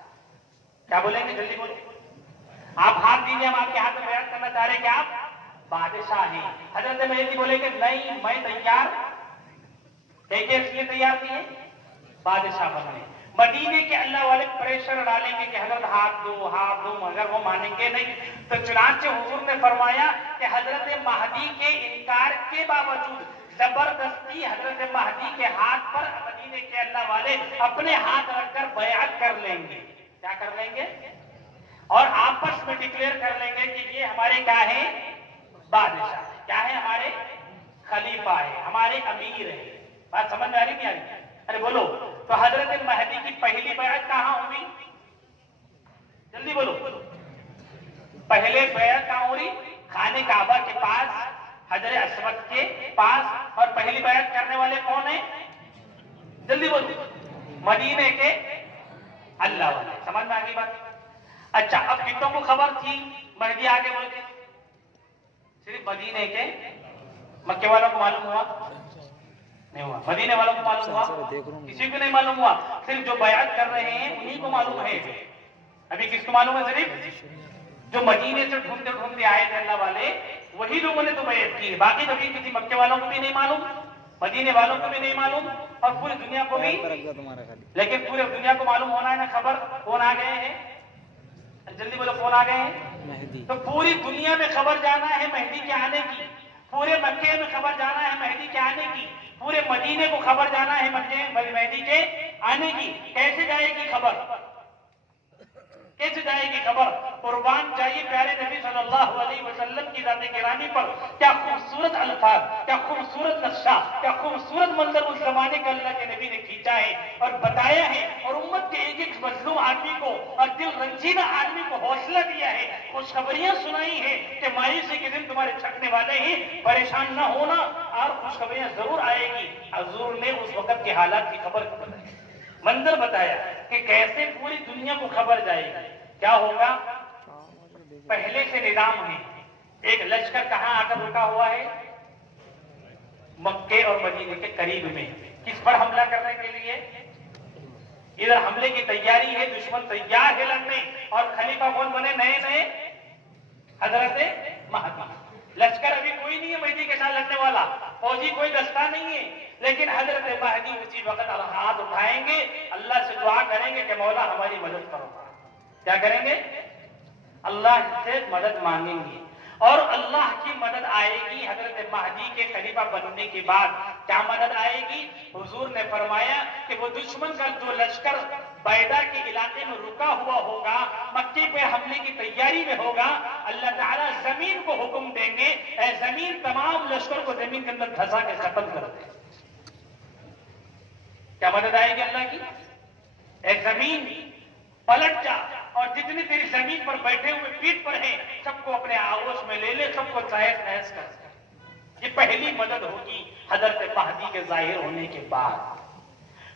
کیا بولیں گے؟ جلدی بولیں۔ آپ ہاتھ دیجئے، ہم آپ کے ہاتھ میں بیعت کرنا چاہ رہے ہیں کہ آپ بادشاہ ہیں۔ حضرت مہدی بولے کہ نہیں، میں تیار۔ کہ اس لیے تیار نہیں ہے؟ بادشاہ بننے۔ مدینے کے اللہ والے پریشر ڈالیں گے کہ حضرت ہاتھ دو، ہاتھ دو، مگر وہ مانیں گے نہیں۔ تو چنانچہ حضور نے فرمایا کہ حضرت مہدی کے انکار کے باوجود زبردستی حضرت مہدی کے ہاتھ پر مدینے کے اللہ والے اپنے ہاتھ رکھ کر بیعت کر لیں گے۔ کیا کر لیں گے؟ اور آپس میں ڈکلیئر کر لیں گے کہ یہ ہمارے کیا ہے؟ بادشاہ۔ کیا ہے؟ ہمارے خلیفہ ہے، ہمارے امیر ہے۔ بات سمجھ میں آ رہی نہیں آ رہی؟ ارے بولو۔ تو حضرت مہدی کی پہلی بیعت کہاں ہوئی؟ جلدی بولو۔ پہلے بیعت کہاں ہوئی؟ خانے کعبہ کے پاس، حجر اسود کے پاس۔ اور پہلی بیعت کرنے والے کون ہیں؟ جلدی بولو۔ مدینے کے اللہ والے۔ سمجھ میں آ گئی بات؟ اچھا، اب کتوں کو خبر تھی مہدی آگے بول کے؟ صرف مدینے کے؟ مکے والوں کو معلوم ہوا نہیں ہوا؟ مدینے والوں کو معلوم ہوا؟ کسی کو نہیں معلوم ہوا، صرف جو بیعت کر رہے ہیں انہی کو معلوم ہے۔ ابھی کس کو معلوم ہے؟ صرف جو مدینے سے ڈھونڈتے ڈھونڈتے آئے تھے اللہ والے، وہی لوگوں نے تو بیعت کی ہے۔ باقی کبھی کسی مکے والوں کو بھی نہیں معلوم، مدینے والوں کو بھی نہیں معلوم، اور پوری دنیا کو بھی۔ لیکن پورے دنیا کو معلوم ہونا ہے نا خبر، کون آ گئے ہیں؟ جلدی بولو، کون آ گئے ہیں؟ تو پوری دنیا میں خبر جانا ہے مہدی کے آنے کی، پورے مکے میں خبر جانا ہے مہدی کے آنے کی، پورے مدینے کو خبر جانا ہے مہدی کے آنے کی۔ کیسے جائے گی خبر؟ کیسے جائے گی خبر؟ قربان چاہیے پیارے نبی صلی اللہ علیہ وسلم کی ذات گرامی پر۔ کیا خوبصورت الفاظ، کیا خوبصورت نقشہ، کیا خوبصورت منظر اس زمانے کا اللہ کے نبی نے کھینچا ہے اور بتایا ہے، اور امت کے ایک ایک مظلوم آدمی کو اور دل رنجیدہ آدمی کو حوصلہ دیا ہے، خوشخبریاں سنائی ہیں کہ مایوسی کے دن تمہارے چھٹنے والے ہیں، پریشان نہ ہونا، اور خوشخبریاں ضرور آئے گی۔ حضور نے اس وقت کے حالات کی خبر بتائی، منظر بتایا کہ کیسے پوری دنیا کو خبر جائے گی۔ کیا ہوگا؟ پہلے سے نظام ہے، ایک لشکر کہاں آ کر رکا ہوا ہے؟ مکے اور مدینے کے قریب میں۔ کس پر حملہ کرنے کے لیے؟ ادھر حملے کی تیاری ہے، دشمن تیار ہے لڑنے، اور خلیفہ کون بنے؟ نئے نئے حضرت مہدی۔ لشکر ابھی کوئی نہیں ہے مہدی کے ساتھ لڑنے والا، فوجی کوئی دستہ نہیں ہے، لیکن حضرت مہدی اسی وقت ہاتھ اٹھائیں گے، اللہ سے دعا کریں گے کہ مولا ہماری مدد کرو۔ کیا کریں گے؟ اللہ سے مدد مانگیں گے، اور اللہ کی مدد آئے گی حضرت مہدی کے خلیفہ بننے کے بعد۔ کیا مدد آئے گی؟ حضور نے فرمایا کہ وہ دشمن کا جو لشکر بیدا کے علاقے میں رکا ہوا ہوگا، مکے پہ حملے کی تیاری میں ہوگا، اللہ تعالیٰ زمین کو حکم دیں گے، اے زمین تمام لشکر کو زمین کے اندر دھسا کے ختم کر دے۔ کیا مدد آئے گی اللہ کی؟ اے زمین پلٹ جا، اور جتنی تیری زمین پر بیٹھے ہوئے پیٹ پر ہیں سب کو اپنے آغوش میں لے لے، سب کو تہس نہس کر۔ یہ پہلی مدد ہوگی حضرت مہدی کے ظاہر ہونے کے بعد۔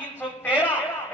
313।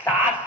7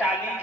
40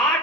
8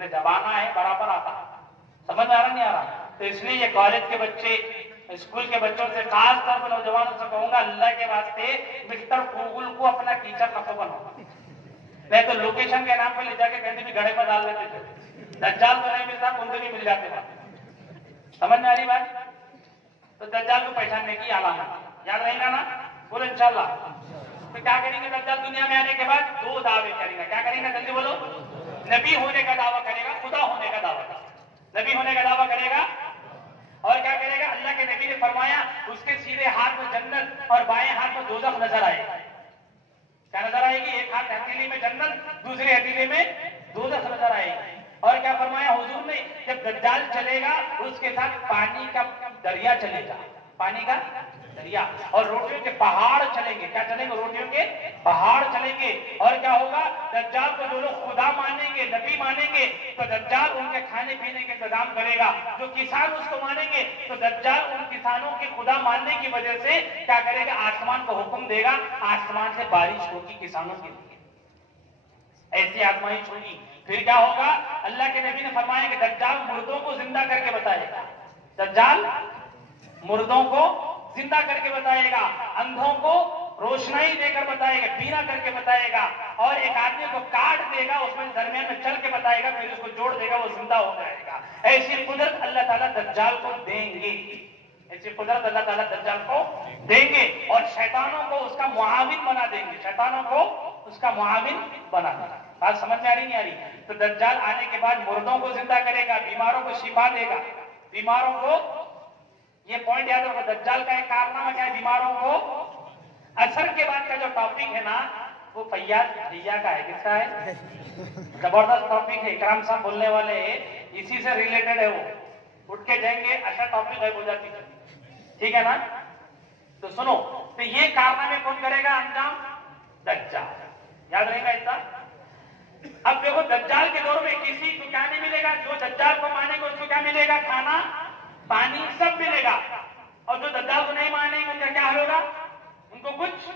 انہیں دبانا ہے برابر آتا. سمجھ آ رہا نہیں آ رہا؟ تو اس لیے یہ کالج کے بچے، اسکول کے بچوں سے، خاص طور پر نوجوانوں سے کہوں گا، اللہ کے واسطے مسٹر گوگل کو اپنا ٹیچر نہ بناؤ. نہیں تو لوکیشن کے نام پہ لے جا کے کہیں بھی گڑھے میں ڈال دیتے تھے. دجال تو نہیں ملتا، کندری مل جاتے تھے. سمجھ میں آ رہی بات؟ تو دجال کو پہچاننے کی علامت یاد رہے گا نا؟ بولو انشاءاللہ. تو کیا کریں گے دجال دنیا میں آنے کے بعد؟ 2 دعوے کرے گا. کیا کریں گے جلدی بولو؟ نبی ہونے کا دعویٰ کرے گا، خدا ہونے کا دعویٰ کرے گا. نبی ہونے کا دعویٰ کرے گا اور کیا کرے گا؟ اللہ کے نبی نے فرمایا اس کے سیدھے ہاتھ میں جنت اور بائیں ہاتھ میں دوزخ نظر آئے گا. کیا نظر آئے گی؟ ایک ہاتھ ہتھیلی میں جنت، دوسرے ہتھیلی میں دوزخ نظر آئے گی. اور کیا فرمایا حضور نے؟ جب دجال چلے گا اس کے ساتھ پانی کا دریا چلے گا، پانی کا دریا، اور روٹیوں کے پہاڑ چلیں گے. کیا چلیں گے؟ روٹیوں کے پہاڑ چلیں گے. اور کیا ہوگا؟ دجال کو جو لوگ خدا مانیں گے، نبی مانیں گے، تو دجال ان کے کھانے پینے کے انتظام کرے گا. جو کسان اس کو مانیں گے تو دجال ان کسانوں کے خدا ماننے کی وجہ سے کیا کرے گا؟ آسمان کو حکم دے گا، آسمان سے بارش ہوگی کسانوں کے لیے. ایسی آزمائش ہوگی. پھر کیا ہوگا؟ اللہ کے نبی نے فرمایا کہ دجال مردوں کو زندہ کر کے بتائے گا. دجال مردوں کو زندہ کر کے بتائے گا، اندھوں کو روشنائی دے کر بتائے گا، بینا کر کے بتائے گا، اور ایک آدمی کو کاٹ دے گا، اس میں درمیان میں چل کے بتائے گا، پھر اس کو جوڑ دے گا، وہ زندہ ہو جائے گا. ایسی قدرت اللہ تعالیٰ دجال کو دیں گے. ایسی قدرت اللہ تعالیٰ دجال کو دیں گے اور شیطانوں کو اس کا معاون بنا دیں گے. شیطانوں کو اس کا معاون بنا دیں گے. بات سمجھ میں آ رہی نہیں آ رہی؟ تو دجال آنے کے بعد مردوں کو زندہ کرے گا، بیماروں کو شفا دے گا. بیماروں کو، یہ پوائنٹ یاد رکھو، دجال کا ایک کارنامہ کیا ہے؟ بیماروں کو. اثر کے بعد کا جو ٹاپک ہے نا وہ فیاض بھیا کا ہے. کس کا ہے؟ زبردست ٹاپک ہے، اکرام صاحب بولنے والے ہیں، اسی سے ریلیٹڈ ہے. وہ اٹھ کے جائیں گے، اچھا ٹاپک ہے، ہو جاتی ہے. ٹھیک ہے نا؟ تو سنو، تو یہ کارنامے کون کرے گا انجام؟ دجال. یاد رہے گا اتنا؟ اب دیکھو دجال کے دور میں کسی کو کیا نہیں ملے گا؟ جو دجال کو مانے گا اس کو کیا ملے گا؟ کھانا پانی سب ملے گا. اور جو دجال کو نہیں مانیں گے ان کا کیا ہوگا؟ ان کو کچھ.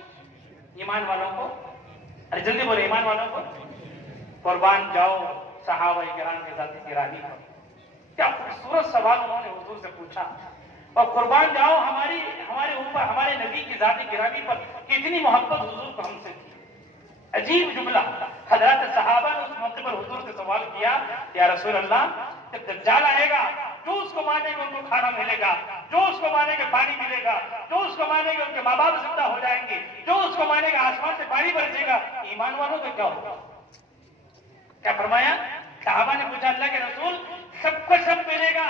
ایمان والوں کو، ارے جلدی بولے، ایمان والوں کو قربان جاؤ صحابہ کرام کے ذات گرامی پر. کیا خوبصورت سوال انہوں نے حضور سے پوچھا. اور قربان جاؤ ہمارے اوپر، ہمارے نبی کی ذات گرامی پر کتنی محبت حضور کو ہم سے کی. عجیب جملہ. حضرات صحابہ نے اس موقع پر حضور سے سوال کیا، یا رسول اللہ جب دجال آئے گا جو اس کو مانے گا ان کو کھانا ملے گا، جو اس کو مانے گا پانی ملے گا، جو اس کو مانے گا ان کے ماں باپ زندہ ہو جائیں گے، جو اس کو مانے گا آسمان سے پانی برسے گا، ایمان والوں کا کیا ہوگا؟ کیا فرمایا؟ صحابہ نے پوچھا اللہ کے رسول سب کو سب ملے گا،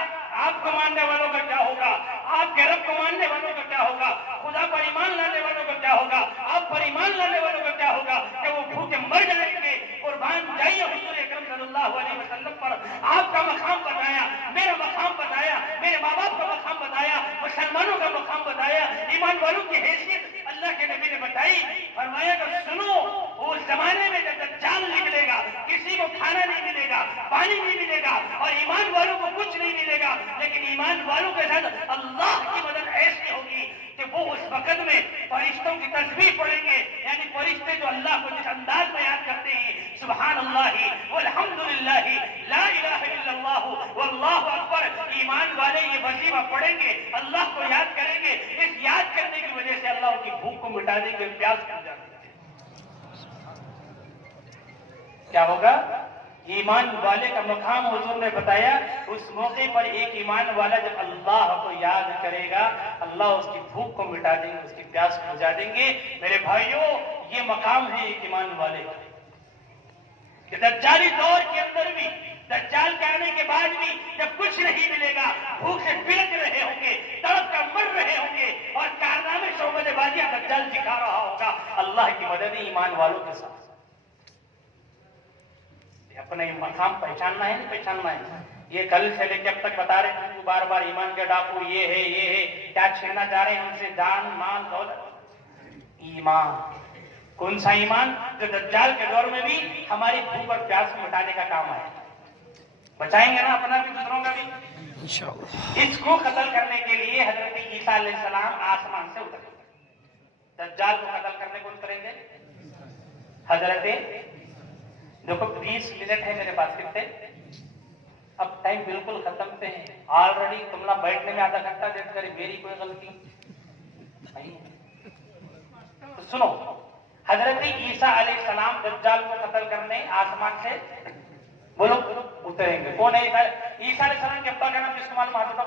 آپ کو ماننے والوں کا کیا ہوگا؟ آپ کے رب کو ماننے والوں کا کیا ہوگا؟ خدا پر ایمان لانے والوں کا کیا ہوگا؟ آپ پر ایمان لانے والوں کا کیا ہوگا؟ کہ وہ بھوکے مر جائیں گے. قربان جائیے حضور اکرم صلی اللہ علیہ وسلم پر. آپ کا مقام بتایا، میرا مقام بتایا، میرے ماں باپ کا مقام بتایا، مسلمانوں کا مقام بتایا، ایمان والوں کی حیثیت اللہ کے نبی نے بتائی. فرمایا کہ سنو، اس زمانے میں جب دجال نکلے گا کسی کو کھانا نہیں ملے گا، پانی نہیں ملے گا، اور ایمان والوں کو کچھ نہیں ملے گا. لیکن ایمان والوں کے ساتھ اللہ کی مدد ایسی ہوگی کہ وہ اس وقت میں فرشتوں کی تسبیح پڑھیں گے. یعنی فرشتے جو اللہ کو جس انداز میں یاد کرتے ہیں، سبحان اللہ والحمدللہ لا الہ الا اللہ واللہ اکبر، ایمان والے یہ وظیفہ پڑھیں گے، اللہ کو یاد کریں گے. اس یاد کرنے کی وجہ سے اللہ کی بھوک کو مٹا دیں گے، پیاس کو مٹا دیں گے. کیا ہوگا؟ ایمان والے کا مقام حضور نے بتایا. اس موقع پر ایک ایمان والا جب اللہ کو یاد کرے گا، اللہ اس کی بھوک کو مٹا دیں گے، اس کی پیاس کو بجھا دیں گے. میرے بھائیوں، یہ مقام ہے ایک ایمان والے کا. کہ دجالی دور کے اندر بھی، دجال کے آنے کے بعد بھی جب کچھ نہیں ملے گا، بھوک سے بلک رہے ہوں گے، تڑپ کر مر رہے ہوں گے، اور کارنامے شعبہ بازیاں دجال دکھا رہا ہوگا، اللہ کی مدد ایمان والوں کے ساتھ. اپنا مقام پہچاننا ہے، نہیں پہچاننا ہے. یہ کل سے لے کے اب تک بتا رہے ہیں بار بار ایمان کے ڈاکو یہ ہے یہ ہے، کیا چھیننا چاہ رہے ہیں ہم سے؟ جان مال دولت. ایمان. کون سا ایمان؟ جو دجال کے دور میں بھی ہماری بھوک اور پیاس مٹانے کا کام آئے. بچائیں گے نا اپنا بھی دوسروں کا بھی انشاءاللہ. اس کو قتل کرنے کے لیے حضرت عیسیٰ علیہ السلام آسمان سے اترے. دجال کو قتل کرنے کون کریں گے؟ حضرت. دیکھو 20 منٹ ہے میرے پاس. کتنے؟ اب ٹائم بالکل ختم سے ہے آلریڈی. تم لوگ بیٹھنے میں آدھا گھنٹہ دیکھ کر میری کوئی غلطی نہیں ہے. تو سنو, حضرت عیسیٰ علیہ السلام دجال کو قتل کرنے آسمان سے بولو اتریں گے. کون ہے عیسیٰ علیہ السلام کے ابا کا نام جس کو معلوم آتا تھا؟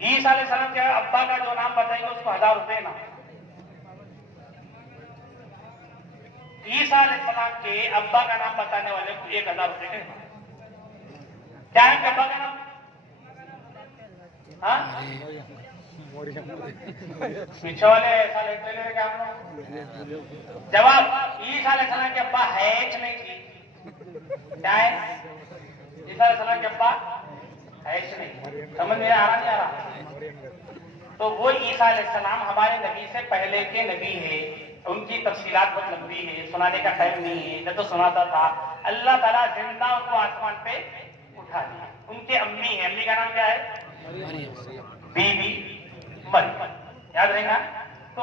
عیسیٰ علیہ السلام کے ابا کا جو نام بتائیں گے اس کو 1000 روپے نام. عیسیٰ علیہ السلام کے ابا کا نام بتانے والے کو 1000 روپے کے. کیا ہے ابا کا نام؟ ہاں پیچھے والے ایسا لیتے لے رہے آپ لوگ. جواب, عیسیٰ علیہ السلام کے ابا ہیچ نہیں تھی. کیا ہے؟ عیسیٰ علیہ السلام کے ابا ہیچ نہیں. سمجھ میں آ رہا نہیں آ رہا؟ تو وہ عیسیٰ علیہ السلام ہمارے نبی سے پہلے کے نبی ہے. ان کی تفصیلات بہت لمبی ہے, سنانے کا ٹائم نہیں ہے. جب تو سناتا تھا اللہ تعالیٰ زندہ ان کو آسمان پہ اٹھا دیا. ان کے امی ہے, امی کا نام کیا ہے؟ بی بی مریم. یاد رہے گا. تو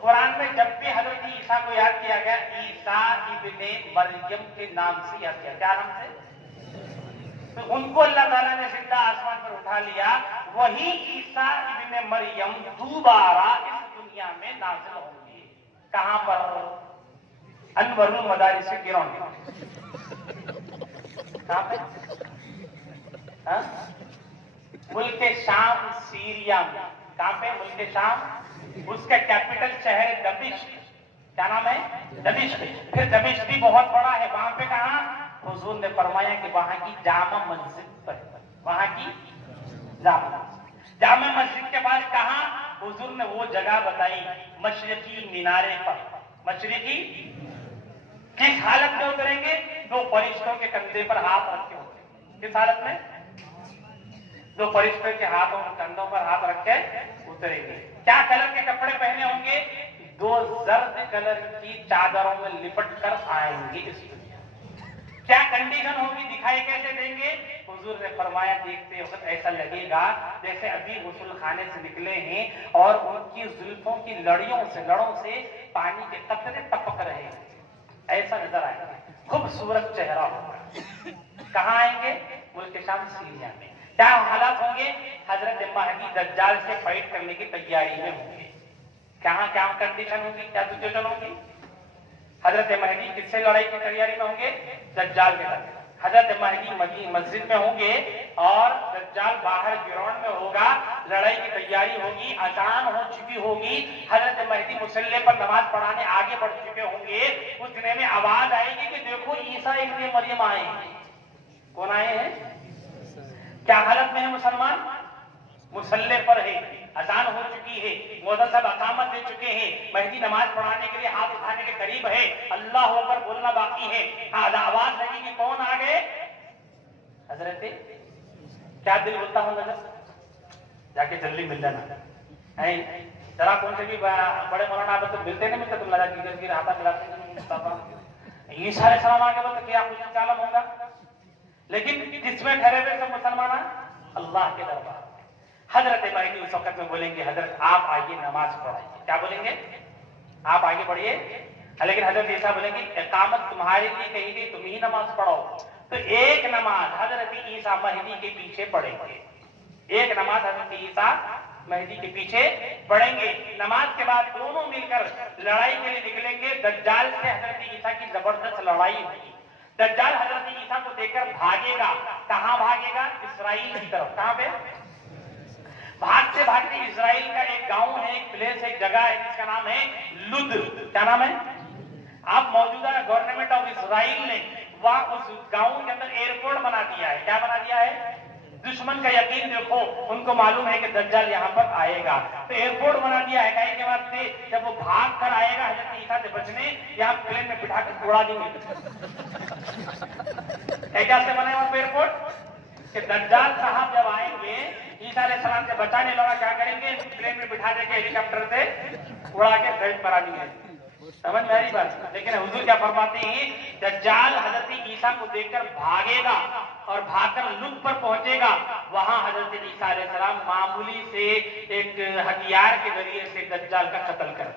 قرآن میں جب بھی حضرت عیسیٰ کو یاد کیا گیا عیسیٰ ابن مریم کے نام سے یاد کیا. کیا نام سے؟ تو ان کو اللہ تعالیٰ نے زندہ آسمان پر اٹھا لیا. وہی عیسیٰ ابن مریم دوبارہ اس دنیا میں نازل ہوں گے. کہاں پر؟ انور المدارس گراؤنڈ. کہاں پہ؟ ملک شام سیریا میں. کہاں پہ؟ ملک شام. اس کا کیپٹل شہر دمشق. کیا نام ہے؟ دمشق. پھر دمشق بھی بہت بڑا ہے. وہاں پہ کہاں؟ حضور نے فرمایا کہ وہاں کی جامع مسجد پر. وہاں کی جامع مسجد کے پاس کہاں؟ حضور نے وہ جگہ بتائی مشرقی مینارے پر. مشرقی کس حالت میں اتریں گے؟ 2 فرشتوں کے کندھے پر ہاتھ رکھے ہوتے ہیں. کس حالت میں؟ 2 فرشتوں کے ہاتھوں کندھوں پر ہاتھ رکھے اتریں گے. کیا کلر کے کپڑے پہنے ہوں گے؟ 2 زرد کلر کی چادروں میں لپٹ کر آئیں گے اس دنیا. کیا کنڈیشن ہوگی؟ دکھائی کیسے دیں گے؟ حضور نے فرمایا دیکھتے وقت ایسا لگے گا جیسے ابھی غسل خانے سے نکلے ہیں اور ان کی زلفوں کی لڑوں سے پانی کے قطرے ٹپک رہے ہیں. ایسا نظر آئے گا. خوبصورت چہرہ ہوگا. کہاں آئیں گے؟ ملک شام سیریا میں. کیا حالات ہوں گے؟ حضرت مہدی دجال سے فائٹ کرنے کی تیاری میں ہوں گے. کہاں کیا کنڈیشن ہوگی؟ کیا سچویشن ہوگی؟ حضرت مہدی کس سے لڑائی کی تیاری میں ہوں گے؟ دجال کے ساتھ. حضرت مہدی مسجد میں ہوں گے اور دجال باہر گراؤنڈ میں ہوگا. لڑائی کی تیاری ہوگی. اذان ہو چکی ہوگی. حضرت مہدی مصلی پر نماز پڑھانے آگے بڑھ چکے ہوں گے. اس دن میں آواز آئے گی کہ دیکھو عیسیٰ ابن مریم آئے ہیں. کون آئے ہیں؟ کیا حالت میں ہے مسلمان؟ مصلی پر ہے. اذان ہو چکی ہے. مؤذن صاحب اقامت دے چکے ہیں. مہدی نماز پڑھانے کے لیے ہاتھ اٹھانے کے قریب ہے. اللہ اکبر بولنا باقی ہے. آواز لگی کہ کون آ گئے؟ حضرت کیا دل بولتا ہوں نظر جا کے جلدی مل جانا. ذرا کون سے بھی بڑے مولانا آپ تو ملتے نہیں ملتے. تم لگا کی ہاتھ ملاتے عیسیٰ علیہ السلام آگے بولتے کیا کچھ کا عالم ہوگا. لیکن کس میں ٹھہرے ہوئے سب مسلمان؟ اللہ کے دربار. حضرت مہدی اس وقت میں بولیں گے حضرت آپ آئیے نماز پڑھائیے. کیا بولیں گے؟ آپ آگے بڑھیے. لیکن حضرت عیسیٰ بولیں گے اقامت تمہارے لیے کہیں گے, تم ہی نماز پڑھو. تو ایک نماز حضرت عیسیٰ مہدی کے پیچھے پڑھیں گے. ایک نماز حضرت عیسیٰ مہدی کے پیچھے پڑھیں گے. نماز کے بعد دونوں مل کر لڑائی کے لیے نکلیں گے. دجال سے حضرت عیسیٰ کی زبردست لڑائی ہوگی. دجال حضرت عیسیٰ کو دیکھ کر بھاگے گا. کہاں بھاگے گا؟ اسرائیل کی طرف. کہاں پہ؟ بھاگتے بھاگتے اسرائیل کا ایک گاؤں ہے, ایک پلیس, ایک جگہ ہے جس کا نام ہے لد. کیا نام ہے؟ اب موجودہ گورنمنٹ آف اسرائیل نے وہاں اس گاؤں کے اندر ایئرپورٹ بنا دیا ہے. کیا بنا دیا ہے؟ دشمن کا یقین دیکھو, ان کو معلوم ہے کہ دجال یہاں پر آئے گا تو ایئرپورٹ بنا دیا ہے. کہیں کے بعد سے جب وہ بھاگ کر آئے گا حضرت عیسیٰ سے بچنے, یہاں پلین میں بٹھا کر اڑا دیں گے. کیسے بنے وہاں ایئرپورٹ کہ دجال صاحب جب آئیں گے عیسیٰ علیہ السلام سے بچانے لگا کیا کریں گے؟ پلین میں بٹھا دے کے ہیلی کاپٹر سے اڑا کے بیٹ پر آ دیں گے. سمجھ میں آ رہی بات؟ لیکن حضور کیا فرماتے ہیں؟ دجال حضرت عیسیٰ کو دیکھ کر بھاگے گا اور بھاگ کر لد پر پہنچے گا. وہاں حضرت عیسیٰ علیہ السلام معمولی سے ایک ہتھیار کے ذریعے سے دجال کا قتل کر.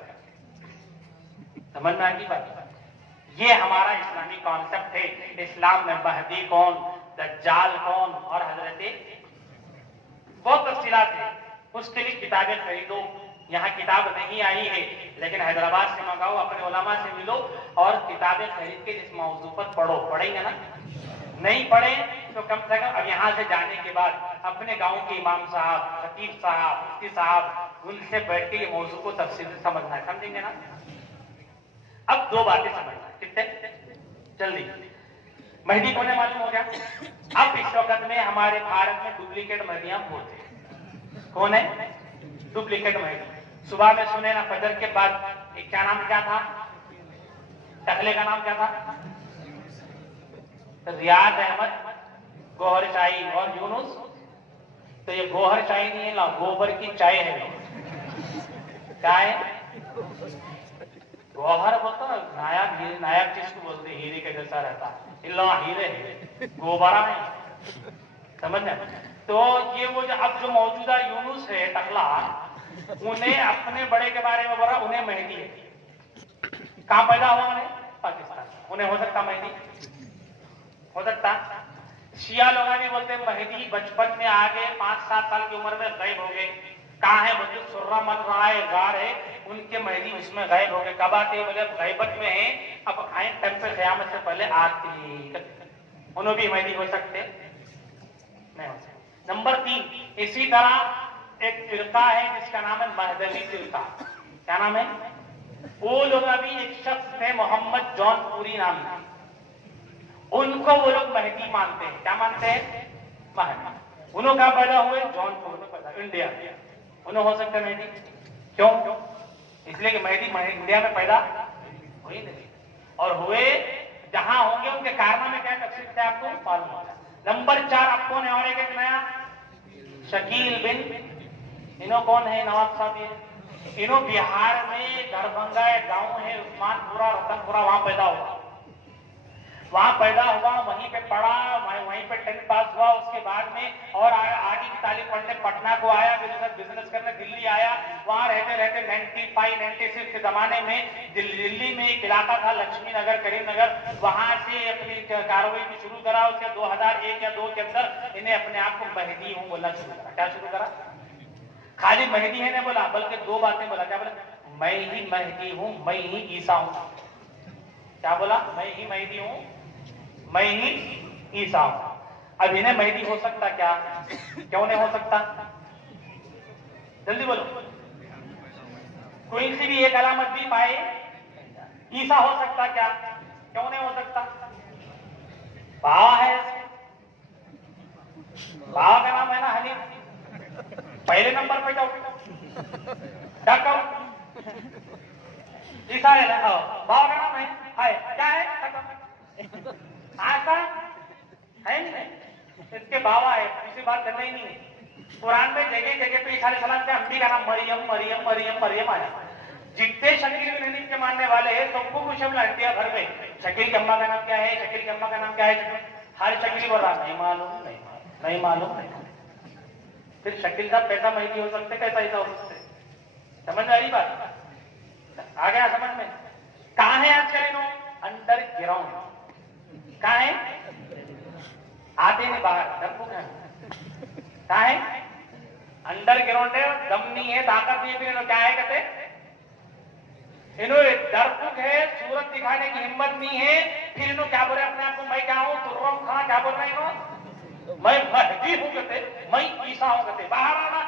سمجھ میں آ گئی بات؟ یہ ہمارا اسلامی کانسیپٹ ہے. اسلام میں مہدی کون، دجال کون، اور حضرت بہت تفصیلات ہیں. اس کے لیے کتابیں خریدو. یہاں کتاب نہیں آئی ہے لیکن حیدرآباد سے منگاؤ، اپنے علماء سے ملو اور کتابیں خرید کے اس موضوع پر پڑھو. پڑھیں گے نا؟ نہیں پڑھیں تو کم سے کم اب یہاں سے جانے کے بعد اپنے گاؤں کے امام صاحب، خطیب صاحب، مفتی صاحب، ان سے بیٹھ کے یہ موضوع کو تفصیل سے سمجھنا ہے. سمجھیں گے نا؟ اب دو باتیں سمجھنا ہے. کتنے جلدی. مہدی کون ہے معلوم ہو گیا؟ اب اس وقت میں ہمارے بھارت میں ڈپلیکیٹ مہدیاں بہت ہیں. کون ہے ڈپلیکیٹ مہدی؟ صبح میں سنے نا فجر کے بعد ایک کیا نام کیا تھا، ٹکلے کا نام کیا تھا، ریاض احمد گوہر شاہی اور یونس. تو یہ گوہر شاہی نہیں ہے نا، گوبر کی چائے ہے. کیا ہے؟ گوہر بولتا نا نایاب ہیرے، نایاب چیز کو بولتے ہیں ہیرے کے جیسا رہتا ہے. اللہ ہیرے ہے، گوبرہ ہے. سمجھنا؟ تو یہ وہ جو موجودہ یونس ہے ٹکلا، انہیں اپنے بڑے کے بارے میں بولا انہیں مہدی ہے. کہاں پیدا ہوا انہیں؟ پاکستان. انہیں ہو سکتا مہدی؟ ہو سکتا. شیعہ لوگ بھی بولتے ہیں مہدی بچپن میں آگے 5-7 سال کی عمر میں غائب ہو گئے. کہاں ہے؟ بولتے سرہ من رہا ہے، غار ہے، ان کے مہدی اس میں غائب ہو گئے. کب آتے ہیں؟ بولے غیبت میں ہیں، اب آئیں ٹائم پہ قیامت سے پہلے آتے ہیں. انہوں بھی مہدی ہو سکتے نہیں ہو سکتے. نمبر 3، اسی طرح ایک فرقہ ہے جس کا نام ہے مہدوی فرقہ. کیا نام ہے؟ وہ لوگ ابھی ایک شخص تھے محمد جون پوری نام ہے، ان کو وہ لوگ مہدی مانتے ہیں. کیا مانتے ہیں؟ مہدی. انہوں کہاں پیدا ہوئے؟ جون پور میں پیدا، انڈیا. انہوں ہو سکتا ہے مہدی؟ کیوں؟ اس لیے کہ مہدی انڈیا میں پیدا ہوئی نہیں، اور ہوئے جہاں ہوں گے ان کے کارنامے کیا تفصیل سے آپ کو معلوم ہوگا. نمبر 4 آپ کون ہے؟ اور ایک نیا شکیل بن، انہوں کون ہے؟ نواب صاحب. یہ انہوں بہار میں دربھنگا ایک گاؤں ہے عثمان پورا رتن پورا، وہاں پیدا ہوا. وہاں پیدا ہوا، وہیں پہ پڑھا، وہیں پہ 10 پاس ہوا. اس کے بعد میں اور آگے کی تعلیم پڑھنے پٹنہ کو آیا، بزنس کرنے دلی آیا. وہاں رہتے رہتے 95-96 کے زمانے میں دلی میں ایک علاقہ تھا لکشمی نگر، کریم نگر، وہاں سے اپنی کارروائی کو شروع کرا. اس کے 2001 یا 2 کے اندر انہیں اپنے آپ کو مہدی ہوں بولنا شروع کرا. کیا شروع کرا؟ خالی مہدی ہے نہیں بولا، بلکہ 2 باتیں بولا. کیا بولا؟ میں ہی مہدی ہوں، میں ہی عیسیٰ ہوں. کیا بولا؟ میں ہی مہدی ہوں، میں ہی عیسیٰ ہوں. اب انہیں مہدی ہو سکتا کیا؟ کیوں نہیں ہو سکتا؟ جلدی بولو. کوئی سی بھی ایک علامت بھی پائے. عیسیٰ ہو سکتا کیا؟ کیوں نہیں ہو سکتا؟ بابا ہے، بابا کا نام ہے نا حنیف، پہلے نمبر پہ جاؤ. کیا کرو؟ عیسیٰ ہے نا، بابا کا نام ہے، کیا ہے؟ آسا ہے نہیں، اس کے بابا ہے، کسی بات کرنا ہی نہیں ہے. قرآن میں جگہ جگہ پہ عیسیٰ علیہ السلام کے امی کا نام مریم مریم مریم مریم آیا. جتنے شکیل بن حنیف کے ماننے والے ہیں سب کو کچھ ہم لڑکیاں گھر میں شکیل کی اماں کا نام کیا ہے، شکیل کی اماں کا نام کیا ہے. ہر شکیل بول رہا نہیں معلوم، نہیں معلوم، نہیں معلوم، نہیں معلوم. پھر شکیل صاحب کیسا مہدی ہو سکتے، کیسا ایسا ہو سکتے؟ سمجھ میں آ رہی بات؟ آ گیا سمجھ میں؟ کہاں ہے آج کل انہوں؟ Under ground. کہاں ہے؟ آتے نہیں باہر، ڈر کو کہاں ہے؟ انڈر گراؤنڈ ہے. دم نہیں ہے، طاقت نہیں ہے. پھر کیا ہے کہتے؟ انہوں ڈرپوک ہے، صورت دکھانے کی ہمت نہیں ہے. پھر انہوں کیا بولے اپنے آپ کو؟ میں کیا ہوں؟ ترم خان. کیا بول رہے ہیں انہوں؟ میں مہدی ہوں کہتے، میں عیسیٰ ہوں کہتے. باہر آنا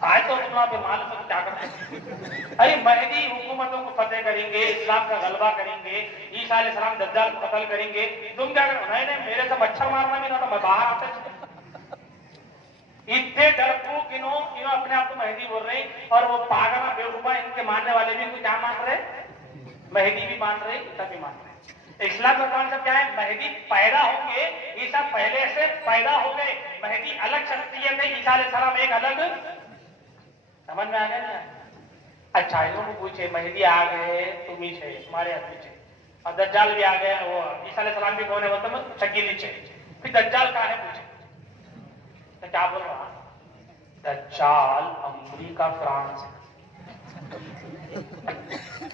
آئے تو تمہاں پہ معلوم ہے کیا کرتے ہیں. ارے مہدی حکومتوں کو فتح کریں گے، اسلام کا غلبہ کریں گے، عیسیٰ علیہ السلام دجال کو قتل کریں گے. تم کیا کرو؟ نہیں میرے سے مچھر مارنا بھی نہ تھا، میں باہر آتا. اتنے ڈرپوک انہوں اپنے آپ کو مہدی بول رہے ہیں. اور وہ پاگل بیوقوفا ان کے ماننے والے بھی ان کو کیا مان رہے؟ مہدی بھی مان رہے، عیسیٰ بھی مان رہے. اسلام کا کانسیپٹ کیا ہے؟ مہدی پیدا ہوں گے، عیسیٰ پہلے سے پیدا ہو گئے. مہدی الگ شخصیت ہے، عیسیٰ علیہ السلام ایک الگ. سمجھ میں آ گیا نا؟ اچھا انہوں کو پوچھے مہدی آ گئے تم ہی چھے، تمہارے ہاتھ میں چھے، اور دجال بھی آ گئے. وہ عیسیٰ علیہ السلام بھی کون ہے؟ وہ شکیل ہی چھے. پھر دجال کہاں ہے پوچھے تو کیا بول رہا؟ دجال امریکہ فرانس.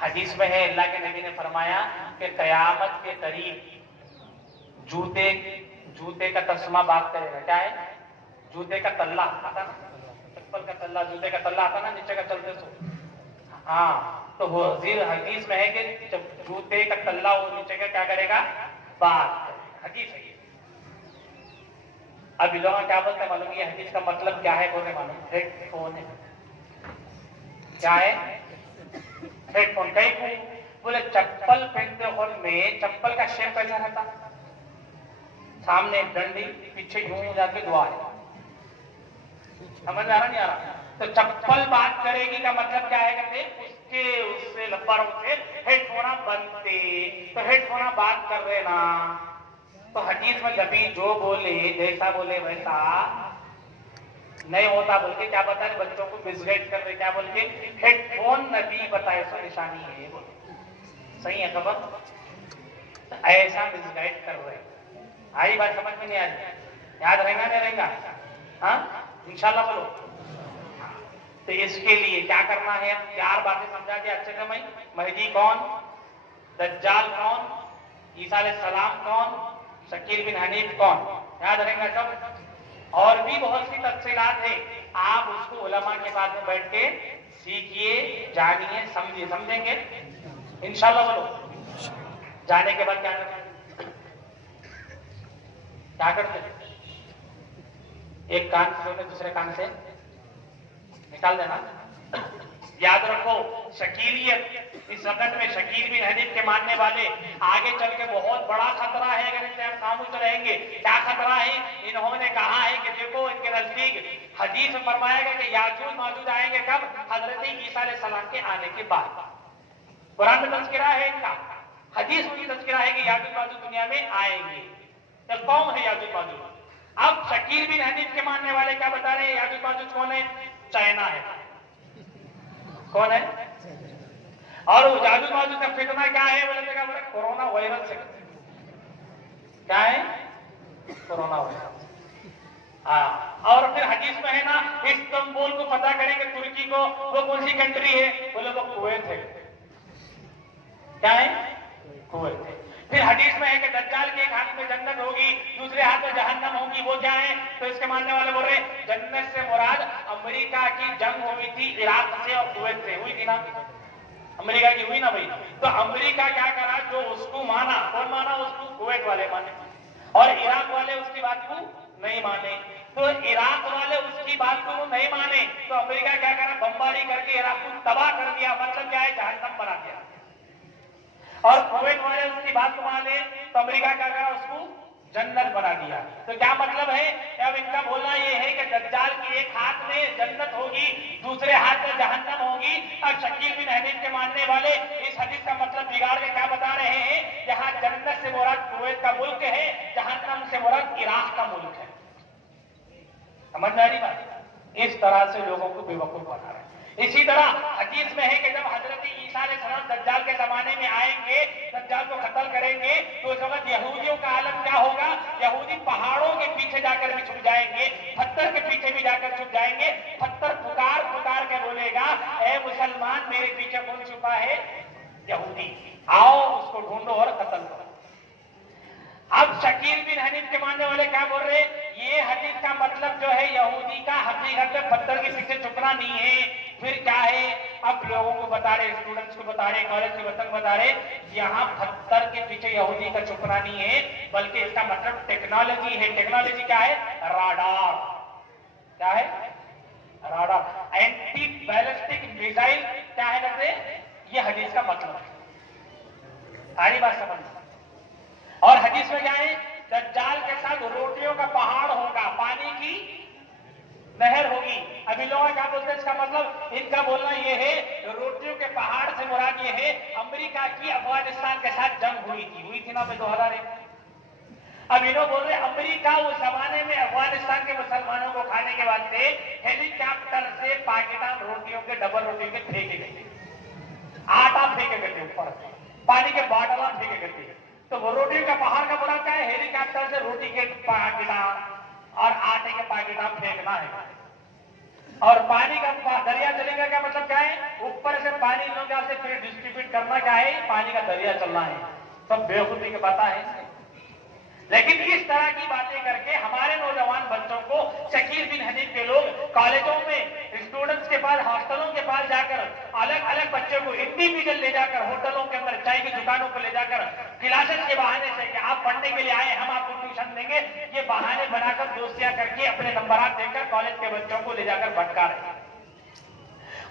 حدیث میں ہے اللہ کے نبی نے فرمایا کہ قیامت کے قریب جوتے کا تسمہ بات کرے گا. کیا ہے؟ جوتے کا تلہ آتا نا, چپل کا تلہ, جوتے کا تلہ آتا نا نیچے کا چلتے سو. ہاں, تو وہ حدیث میں ہے کہ جب جوتے کا تلہ وہ نیچے کا کیا کرے گا؟ بات کرے گا. حدیث ہے. اب لوگ کیا بولتے ہیں معلوم؟ یہ حدیث کا مطلب کیا ہے بولے معلوم؟ ہیڈ فون ہے. کیا ہے؟ Headphone. کئی کو بولے چپل پہنتے وقت میں چپل کا شیپ کیسا رہتا؟ سامنے ڈنڈی, پیچھے یوں جا کے دعا ہے. سمجھ میں آ رہا نہیں آ رہا؟ تو چپل بات کرے گی کا مطلب کیا ہے؟ کہتے اس سے لباروں سے ہیڈ فونا بنتے, تو ہیڈ فونا بات کر رہے نا. تو حدیث میں کبھی جو بولے جیسا بولے ویسا نہیں ہوتا بول کے کیا بتا رہے بچوں کو مسگائڈ کر رہے. کیا بول کے ہیڈ فون نبی بتائے سو نشانی ہے بول. صحیح ہے خبر؟ ایسا مسگائڈ کر رہے. آئی بات سمجھ میں نہیں آئی؟ یاد رہے گا نہیں رہے گا؟ ہاں انشاءاللہ بولو. تو اس کے لیے کیا کرنا ہے؟ 4 باتیں سمجھا دیا اچھے سے. مہدی کون, دجال کون, عیسیٰ علیہ السلام کون, شکیل بن حنیف کون. یاد رہے گا سب؟ اور بھی بہت سی تفصیلات ہیں. آپ اس کو علماء کے ساتھ میں بیٹھ کے سیکھیے, جانیے, سمجھیے. سمجھیں گے انشاءاللہ بولو. جانے کے بعد کیا کرنا ہے؟ کیا کرتے ہیں؟ ایک کان سے دوسرے کان سے نکال دینا. یاد رکھو شکیلیت اس وقت میں شکیل بن حنیف کے ماننے والے آگے چل کے بہت بڑا خطرہ ہے اگر ان سے ہم خاموش رہیں گے. کیا خطرہ ہے؟ انہوں نے کہا ہے کہ دیکھو ان کے نزدیک حدیث میں فرمایا گیا کہ یاجوج ماجوج آئیں گے کب؟ حضرت عیسیٰ علیہ السلام کے آنے کے بعد. قرآن میں تذکرہ ہے ان کا, حدیث میں تذکرہ ہے کہ یاجوج ماجوج دنیا میں آئیں گے. تو کون ہے یاجوج ماجوج؟ اب شکیل بن حنیف کے ماننے والے کیا بتا رہے ہیں؟ یاجوج ماجوج کون ہے؟ چائنا ہے. کون ہے؟ اور وہ یاجوج ماجوج کا فتنہ کیا ہے؟ بولے کورونا وائرس ہے. کیا ہے؟ Corona virus. ہاں, اور پھر حدیث میں ہے نا استنبول کو پتہ کریں گے ترکی کو, وہ کون سی کنٹری ہے؟ بولے وہ کویت ہے. کیا ہے؟ کویت ہے. پھر حدیث میں ہے کہ دجال کے ایک ہاتھ میں جنت ہوگی, دوسرے ہاتھ میں جہنم ہوگی. وہ کیا ہے؟ تو اس کے ماننے والے بول رہے جنت سے مراد امریکہ کی جنگ ہوئی تھی عراق سے اور کویت سے. ہوئی تھی نا امریکہ کی؟ ہوئی نا بھائی. تو امریکہ کیا کرا؟ جو اس کو مانا, کون مانا اس کو؟ کویت والے مانے. اور عراق والے اس کی بات کو نہیں مانے. تو عراق والے اس کی بات کو نہیں مانے تو امریکہ کیا کرا؟ بمباری کر کے عراق کو تباہ کر دیا. مطلب کیا ہے؟ جہنم بنا دیا. اور کویت والے اس کی بات کو مانے تو امریکہ کیا کرا؟ اس کو جنت بنا دیا. تو کیا مطلب ہے؟ اب ان کا بولنا یہ ہے کہ دجال کی ایک ہاتھ میں جنت ہوگی, دوسرے ہاتھ میں جہنم ہوگی. اب شکیل بن حنیف کے ماننے والے اس حدیث کا مطلب بگاڑ کے کیا بتا رہے ہیں؟ جہاں جنت سے مراد کویت کا ملک ہے, جہنم سے مراد عراق کا ملک ہے. سمجھ میں آ رہی بات؟ اس طرح سے لوگوں کو بیوقوف بنا رہے ہیں. اسی طرح حدیث میں ہے کہ جب حضرت عیسیٰ علیہ السلام دجال کے زمانے میں آئیں گے, دجال کو قتل کریں گے, تو اس وقت یہودیوں کا عالم کیا ہوگا؟ یہودی پہاڑوں کے پیچھے جا کر بھی چھپ جائیں گے, پتھر کے پیچھے بھی جا کر چھپ جائیں گے. پتھر پکار پکار کے بولے گا اے مسلمان میرے پیچھے کون چھپا ہے؟ یہودی, آؤ اس کو ڈھونڈو اور قتل کرو. اب شکیل بن حنیف کے ماننے والے کیا بول رہے؟ یہ حدیث کا مطلب جو ہے یہودی کا حقیقت میں پتھر کے پیچھے چھپنا نہیں ہے. پھر کیا ہے؟ اب لوگوں کو بتا رہے, اسٹوڈنٹس کو بتا رہے, کالج کے بچوں کو بتا رہے, یہاں پتھر کے پیچھے یہودی کا چھپنا نہیں ہے, بلکہ اس کا مطلب ٹیکنالوجی ہے. ٹیکنالوجی کیا ہے؟ راڈار. کیا ہے؟ Radar, anti ballistic missile. کیا ہے کہتے؟ یہ حدیث کا مطلب ہے. ساری بات سمجھ. اور حدیث میں کیا ہے؟ دجال کے ساتھ روٹیوں کا پہاڑ ہوگا, پانی کی نہر ہوگی. ابھی لوگ کیا بولتے ہیں اس کا مطلب؟ ان کا بولنا یہ ہے روٹیوں کے پہاڑ سے مراد یہ ہے امریکہ کی افغانستان کے ساتھ جنگ ہوئی تھی نا 2001. اب انہوں بول رہے امریکہ اس زمانے میں افغانستان کے مسلمانوں کو کھانے کے واسطے ہیلی کاپٹر سے پاکستان روٹیوں کے ڈبل روٹیوں کے پھینکے گئے, آٹا پھینکے گئے اوپر, پانی کے باٹل پھینکے گئے. تو وہ روٹی کا پہاڑ کا مراد کیا ہے؟ ہیلی کاپٹر سے روٹی کے پاکٹاں اور آٹے کے پاکٹاں پھینکنا ہے. اور پانی کا دریا چلے گا کا مطلب کیا ہے؟ اوپر سے پانی لوگ سے پھر ڈسٹریبیوٹ کرنا کیا ہے؟ پانی کا دریا چلنا ہے. سب بےخودی کی باتیں ہیں. لیکن اس طرح کی باتیں کر کے ہمارے نوجوان بچوں کو شکیل بن حنیف کے لوگ کالجوں میں اسٹوڈنٹس کے پاس ہاسٹلوں کے پاس جا کر الگ الگ بچوں کو انڈیویجل لے جا کر ہوٹلوں کے اندر چائے کی دکانوں کو لے جا کر کلاسز کے بہانے سے کہ آپ پڑھنے کے لیے آئے ہم آپ کو ٹیوشن دیں گے یہ بہانے بنا کر دوستیاں کر کے اپنے نمبرات دے کر کالج کے بچوں کو لے جا کر بھٹکا رہے ہیں.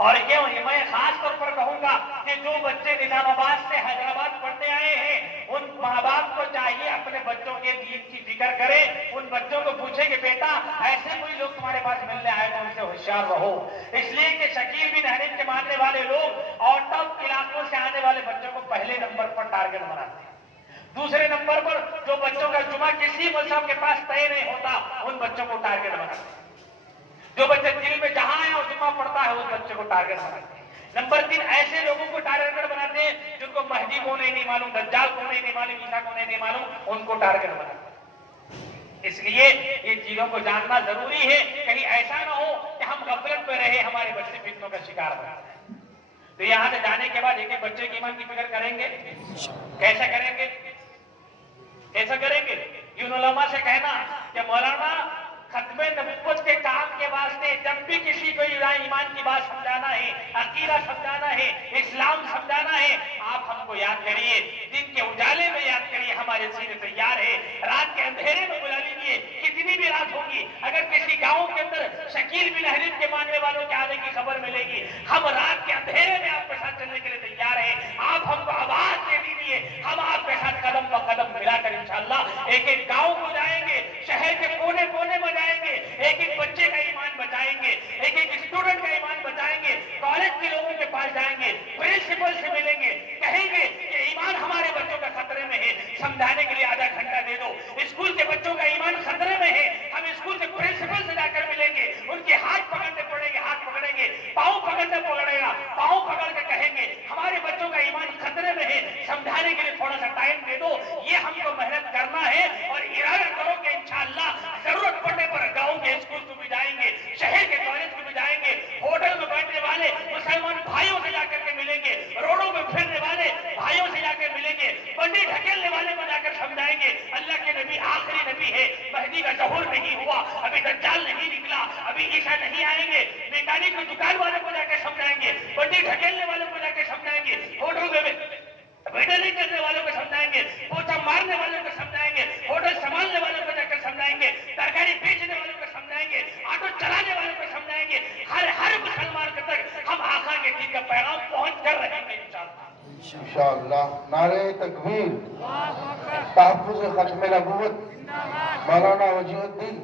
اور یہ میں خاص طور پر کہوں گا کہ جو بچے نظام آباد سے حیدرآباد پڑھنے آئے ہیں ان ماں باپ کو چاہیے اپنے بچوں کے دین کی فکر کرے. ان بچوں کو پوچھے کہ بیٹا ایسے کوئی لوگ تمہارے پاس ملنے آئے تو ان سے ہوشیار رہو. اس لیے کہ شکیل بن حنیف کے ماننے والے لوگ آؤٹ آف علاقوں سے آنے والے بچوں کو پہلے نمبر پر ٹارگٹ بناتے ہیں. دوسرے نمبر پر جو بچوں کا جمعہ کسی مذہب کے پاس طے نہیں ہوتا ان بچوں کو ٹارگٹ بناتے ہیں. جو بچے دل میں جہاں ہے اور جمعہ پڑتا ہے اس بچے کو ٹارگٹ بناتے ہیں. نمبر 3 ایسے لوگوں کو ٹارگٹ بناتے ہیں جن کو مہدی کون ہے نہیں معلوم, دجال کون ہے نہیں معلوم, عیسیٰ کون ہے نہیں معلوم, ان کو ٹارگٹ بناتے ہیں. اس لیے یہ چیزوں کو جاننا ضروری ہے. کہیں ایسا نہ ہو کہ ہم غفلت میں رہے ہمارے بچے فتنوں کا شکار بن جائیں. تو یہاں سے جانے کے بعد ایک ایک بچے کی ایمان کی فکر کریں گے. کیسے کریں گے؟ کیسا کریں گے؟ ان علماء سے کہنا کہ مولانا ختم نبوت کے کام کے واسطے جب بھی کسی کو ایمان کی بات سمجھانا ہے, عقیدہ سمجھانا ہے, اسلام سمجھانا ہے, آپ ہم کو یاد کریے. دن کے اجالے میں یاد کریے, ہمارے سینے تیار ہے. رات کے اندھیرے میں بلا لیجیے, کتنی بھی رات ہوگی. اگر کسی گاؤں کے اندر شکیل بن حنیف کے ماننے والوں کے آنے کی خبر ملے گی, ہم رات کے اندھیرے میں آپ کے ساتھ چلنے کے لیے تیار ہیں. آپ ہم کو آواز دے دیجیے, ہم آپ کے ساتھ قدم ب قدم ملا کر انشاءاللہ ایک ایک گاؤں کو جائیں گے, شہر کے کونے کونے میں جائیں گے, ایک ایک بچے کا ایمان بچائیں گے, ایک ایک اسٹوڈنٹ کا ایمان بچائیں گے. کالج کے لوگوں کے پاس جائیں گے, پرنسپل سے ملیں گے, کہیں گے کہ ایمان ہمارے بچوں کا خطرے میں ہے, سمجھانے کے لیے آدھا گھنٹہ دے دو. اسکول کے بچوں کا ایمان خطرے میں ہے, ہم اسکول کے پرنسپل سے جا کر ملیں گے, ان کے ہاتھ پکڑنے پڑیں گے, ہاتھ پکڑیں گے, پاؤں پکڑنے پڑے گا, پاؤں پکڑ کے کہیں گے ہمارے بچوں کا ایمان خطرے میں ہے, سمجھانے کے لیے تھوڑا سا ٹائم دے دو. یہ ہم کو محنت کرنا ہے اور ارادہ کرو کہ انشاءاللہ ضرورت پڑنے پر گاؤں کے اسکول کو بھی جائیں گے, شہر کے کالج کو بھی جائیں گے, ہوٹل میں بیٹھنے والے مسلمان بھائیوں سے جا کر کے ملیں گے, روڈوں میں پھرنے والے بھائیوں سے جا کر ملیں گے, بندی ڈھکیلنے والے کو جا کر سمجھائیں گے اللہ کے نبی آخری نبی ہے, مہدی کا ظہور نہیں ہوا, ابھی دجال نہیں نکلا, ابھی عیسیٰ نہیں آئیں گے. میکینک کی دکان والے کو جا کے سمجھائیں گے, بندی ڈھکیلنے والے کو جا کے سمجھائیں گے, ہوٹل میں ویٹرنگ کرنے والوں کو سمجھائیں گے, پوچھا مارنے والوں کو سمجھائیں گے, ہوٹل سنبھالنے والوں کو جا کر سمجھائیں گے, ترکاری بیچنے والوں کو سمجھائیں گے, آٹو چلانے والوں کو سمجھائیں گے. ہر مسلمان کے تک ہم آقا کے دین کا پیغام پہنچ کر رہیں گے انشاءاللہ. نعرہ تکبیر, تحفظ ختم نبوت, مولانا وجیہ الدین.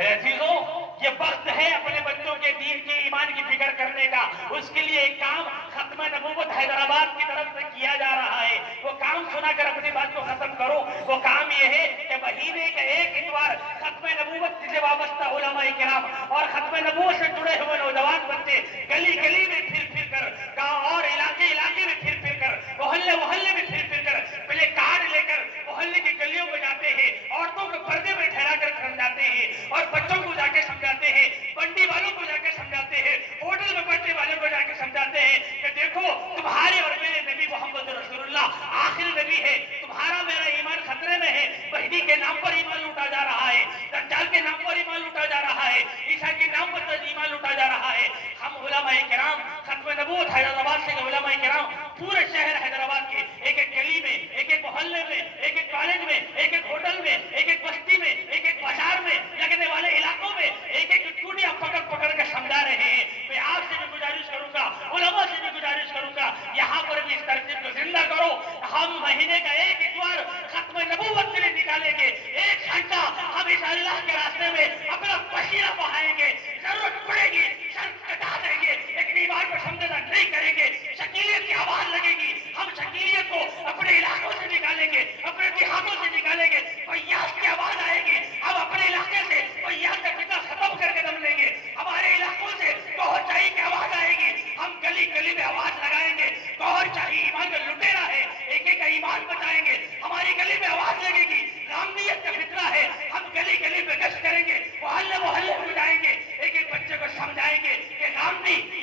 عزیزوں, یہ وقت ہے اپنے بچوں کے دین کے ایمان کی فکر کرنے کا. اس کے لیے ایک کام ختم نبوت حیدرآباد کی طرف سے کیا جا رہا ہے. وہ کام سنا کر اپنی بات کو ختم کرو. وہ کام یہ ہے کہ مہینے کا ایک اتوار ختم نبوت سے وابستہ علماء کرام اور ختم نبوت سے جڑے ہوئے نوجوان بچے گلی گلی میں پھر پھر کر, گاؤں اور علاقے علاقے میں پھر پھر کر, محلے محلے میں پھر پھر کر پہلے کارڈ لے کر محلے کی گلیوں میں جاتے ہیں, عورتوں کو پردے میں ٹھہرا کر سمجھاتے ہیں اور بچوں کو جا کے سمجھاتے ہیں, منڈی والوں کو جا کے سمجھاتے ہیں, ہوٹل میں بیٹھنے والوں کو جا کے سمجھاتے ہیں کہ دیکھو تمہارے اور میرے نبی محمد رسول اللہ آخری نبی ہے, تمہارا میرا ایمان خطرے میں ہے. مہدی کے نام پر ایمان لوٹا جا رہا ہے, دجال کے نام پر ایمان لوٹا جا رہا ہے, عیسیٰ کے نام پر ایمان لوٹا جا رہا ہے. ہم علماء کرام ختم نبوت حیدرآباد سے علماء کرام پورے شہر حیدرآباد کے ایک ایک گلی میں, ایک ایک محلے میں, ایک ایک کالج میں, ایک ایک ہوٹل میں, ایک ایک بستی میں, ایک ایک بازار میں لگنے والے علاقوں میں ایک ایک چوڑیاں پکڑ پکڑ کے سمجھا رہے ہیں. میں آپ سے بھی گزارش کروں گا, علماء سے بھی گزارش کروں گا, یہاں پر بھی اس ترتیب کو زندہ کرو. ہم مہینے کا ایک اتوار ختم نبوت کے لیے نکالیں گے, 1 گھنٹہ ہم اس اللہ کے راستے میں اپنا پسینہ بہائیں گے, ضرورت پڑے گی سر کٹا دیں گے, لیکن ایمان پر سمجھنا نہیں کریں گے. شکیلیت کی آواز لگے گی, ہم شکیلیت کو اپنے علاقوں سے نکالیں گے, اپنے دیہاتوں سے نکالیں گے. فیاض کی آواز آئے گی, ہم اپنے علاقے سے فیاض کا فتنہ ختم کر کے دم لیں گے. ہمارے علاقوں سے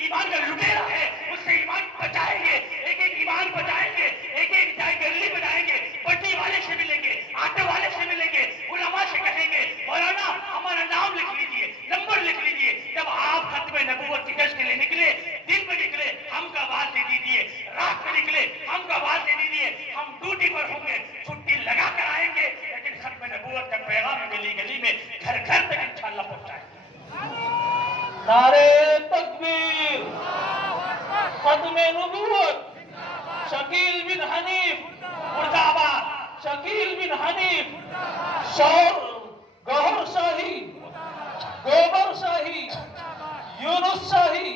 ایمان کا لٹیرا ہے اس سے ایمان بچائیں گے، ایک ایک ایمان بچائیں گے، ایک ایک جائے گرلی بجائیں گے، پٹی والے سے ملیں گے، آٹے والے سے ملیں گے، علماء سے کہیں گے مولانا ہمارا نام لکھ لیجئے، نمبر لکھ لیجئے، جب آپ ختم نبوت کی گشت کے لیے نکلے، دن میں نکلے ہم کا آواز دے دیجئے، رات میں نکلے ہم کا آواز دے دیجئے، ہم ڈیوٹی پر ہوں گے، چھٹی لگا کر آئیں گے، لیکن ختم نبوت کا پیغام گلی گلی میں گھر گھر تک انشاءاللہ پہنچائیں گے۔ نعرے تکبیر، ختم نبوت، شکیل بن حنیف مرد آباد، شکیل بن حنیف، شور گوہر شاہی، گوبر شاہی، یونس شاہی،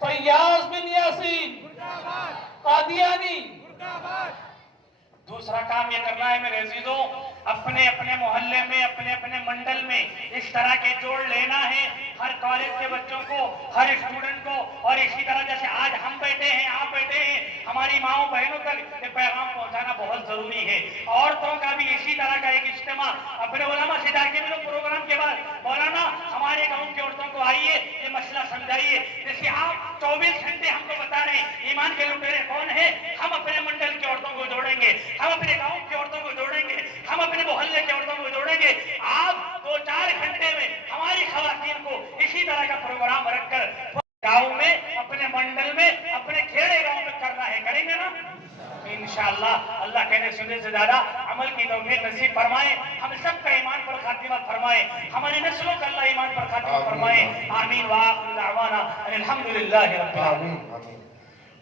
فیاض بن یاسین، قادیانی۔ دوسرا کام یہ کرنا ہے میرے عزیزوں، اپنے اپنے محلے میں، اپنے اپنے منڈل میں اس طرح کے جوڑ لینا ہے، ہر کالج کے بچوں کو، ہر اسٹوڈنٹ کو، اور اسی طرح جیسے آج ہم بیٹھے ہیں، آپ بیٹھے ہیں، ہماری ماؤں بہنوں تک یہ پیغام پہنچانا بہت ضروری ہے۔ عورتوں کا بھی اسی طرح کا ایک اجتماع اپنے علماء سے جا کے بھی لوگ پروگرام کے بعد مولانا ہمارے گاؤں کی عورتوں کو آئیے یہ مسئلہ سمجھائیے، جیسے آپ 24 گھنٹے ہم کو بتا رہے ہیں ایمان کے لٹیرے کون ہیں، ہم اپنے منڈل کی عورتوں کو جوڑیں گے، ہم اپنے گاؤں کی عورتوں کو جوڑیں گے، ہم اپنے محلے کی عورتوں کو جوڑیں گے۔ آپ 2-4 گھنٹے میں ہماری خواتین کو اسی طرح کا پروگرام رکھ کر گاؤں میں، اپنے منڈل میں، اپنے کھیڑے گاؤں میں کرنا ہے، کریں گے نا انشاءاللہ۔ اللہ کہنے سننے سے زیادہ عمل کی توفیق نصیب فرمائے، ہم سب کا ایمان پر خاتمہ فرمائے، ہماری نسلوں کا اللہ ایمان پر خاتمہ فرمائے، آمین وآخر دعوانا الحمدللہ رب العالمین۔ آمین آمین۔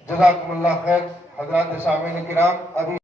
جزاکم اللہ خیر۔ حضرات سامعین کرام، ابھی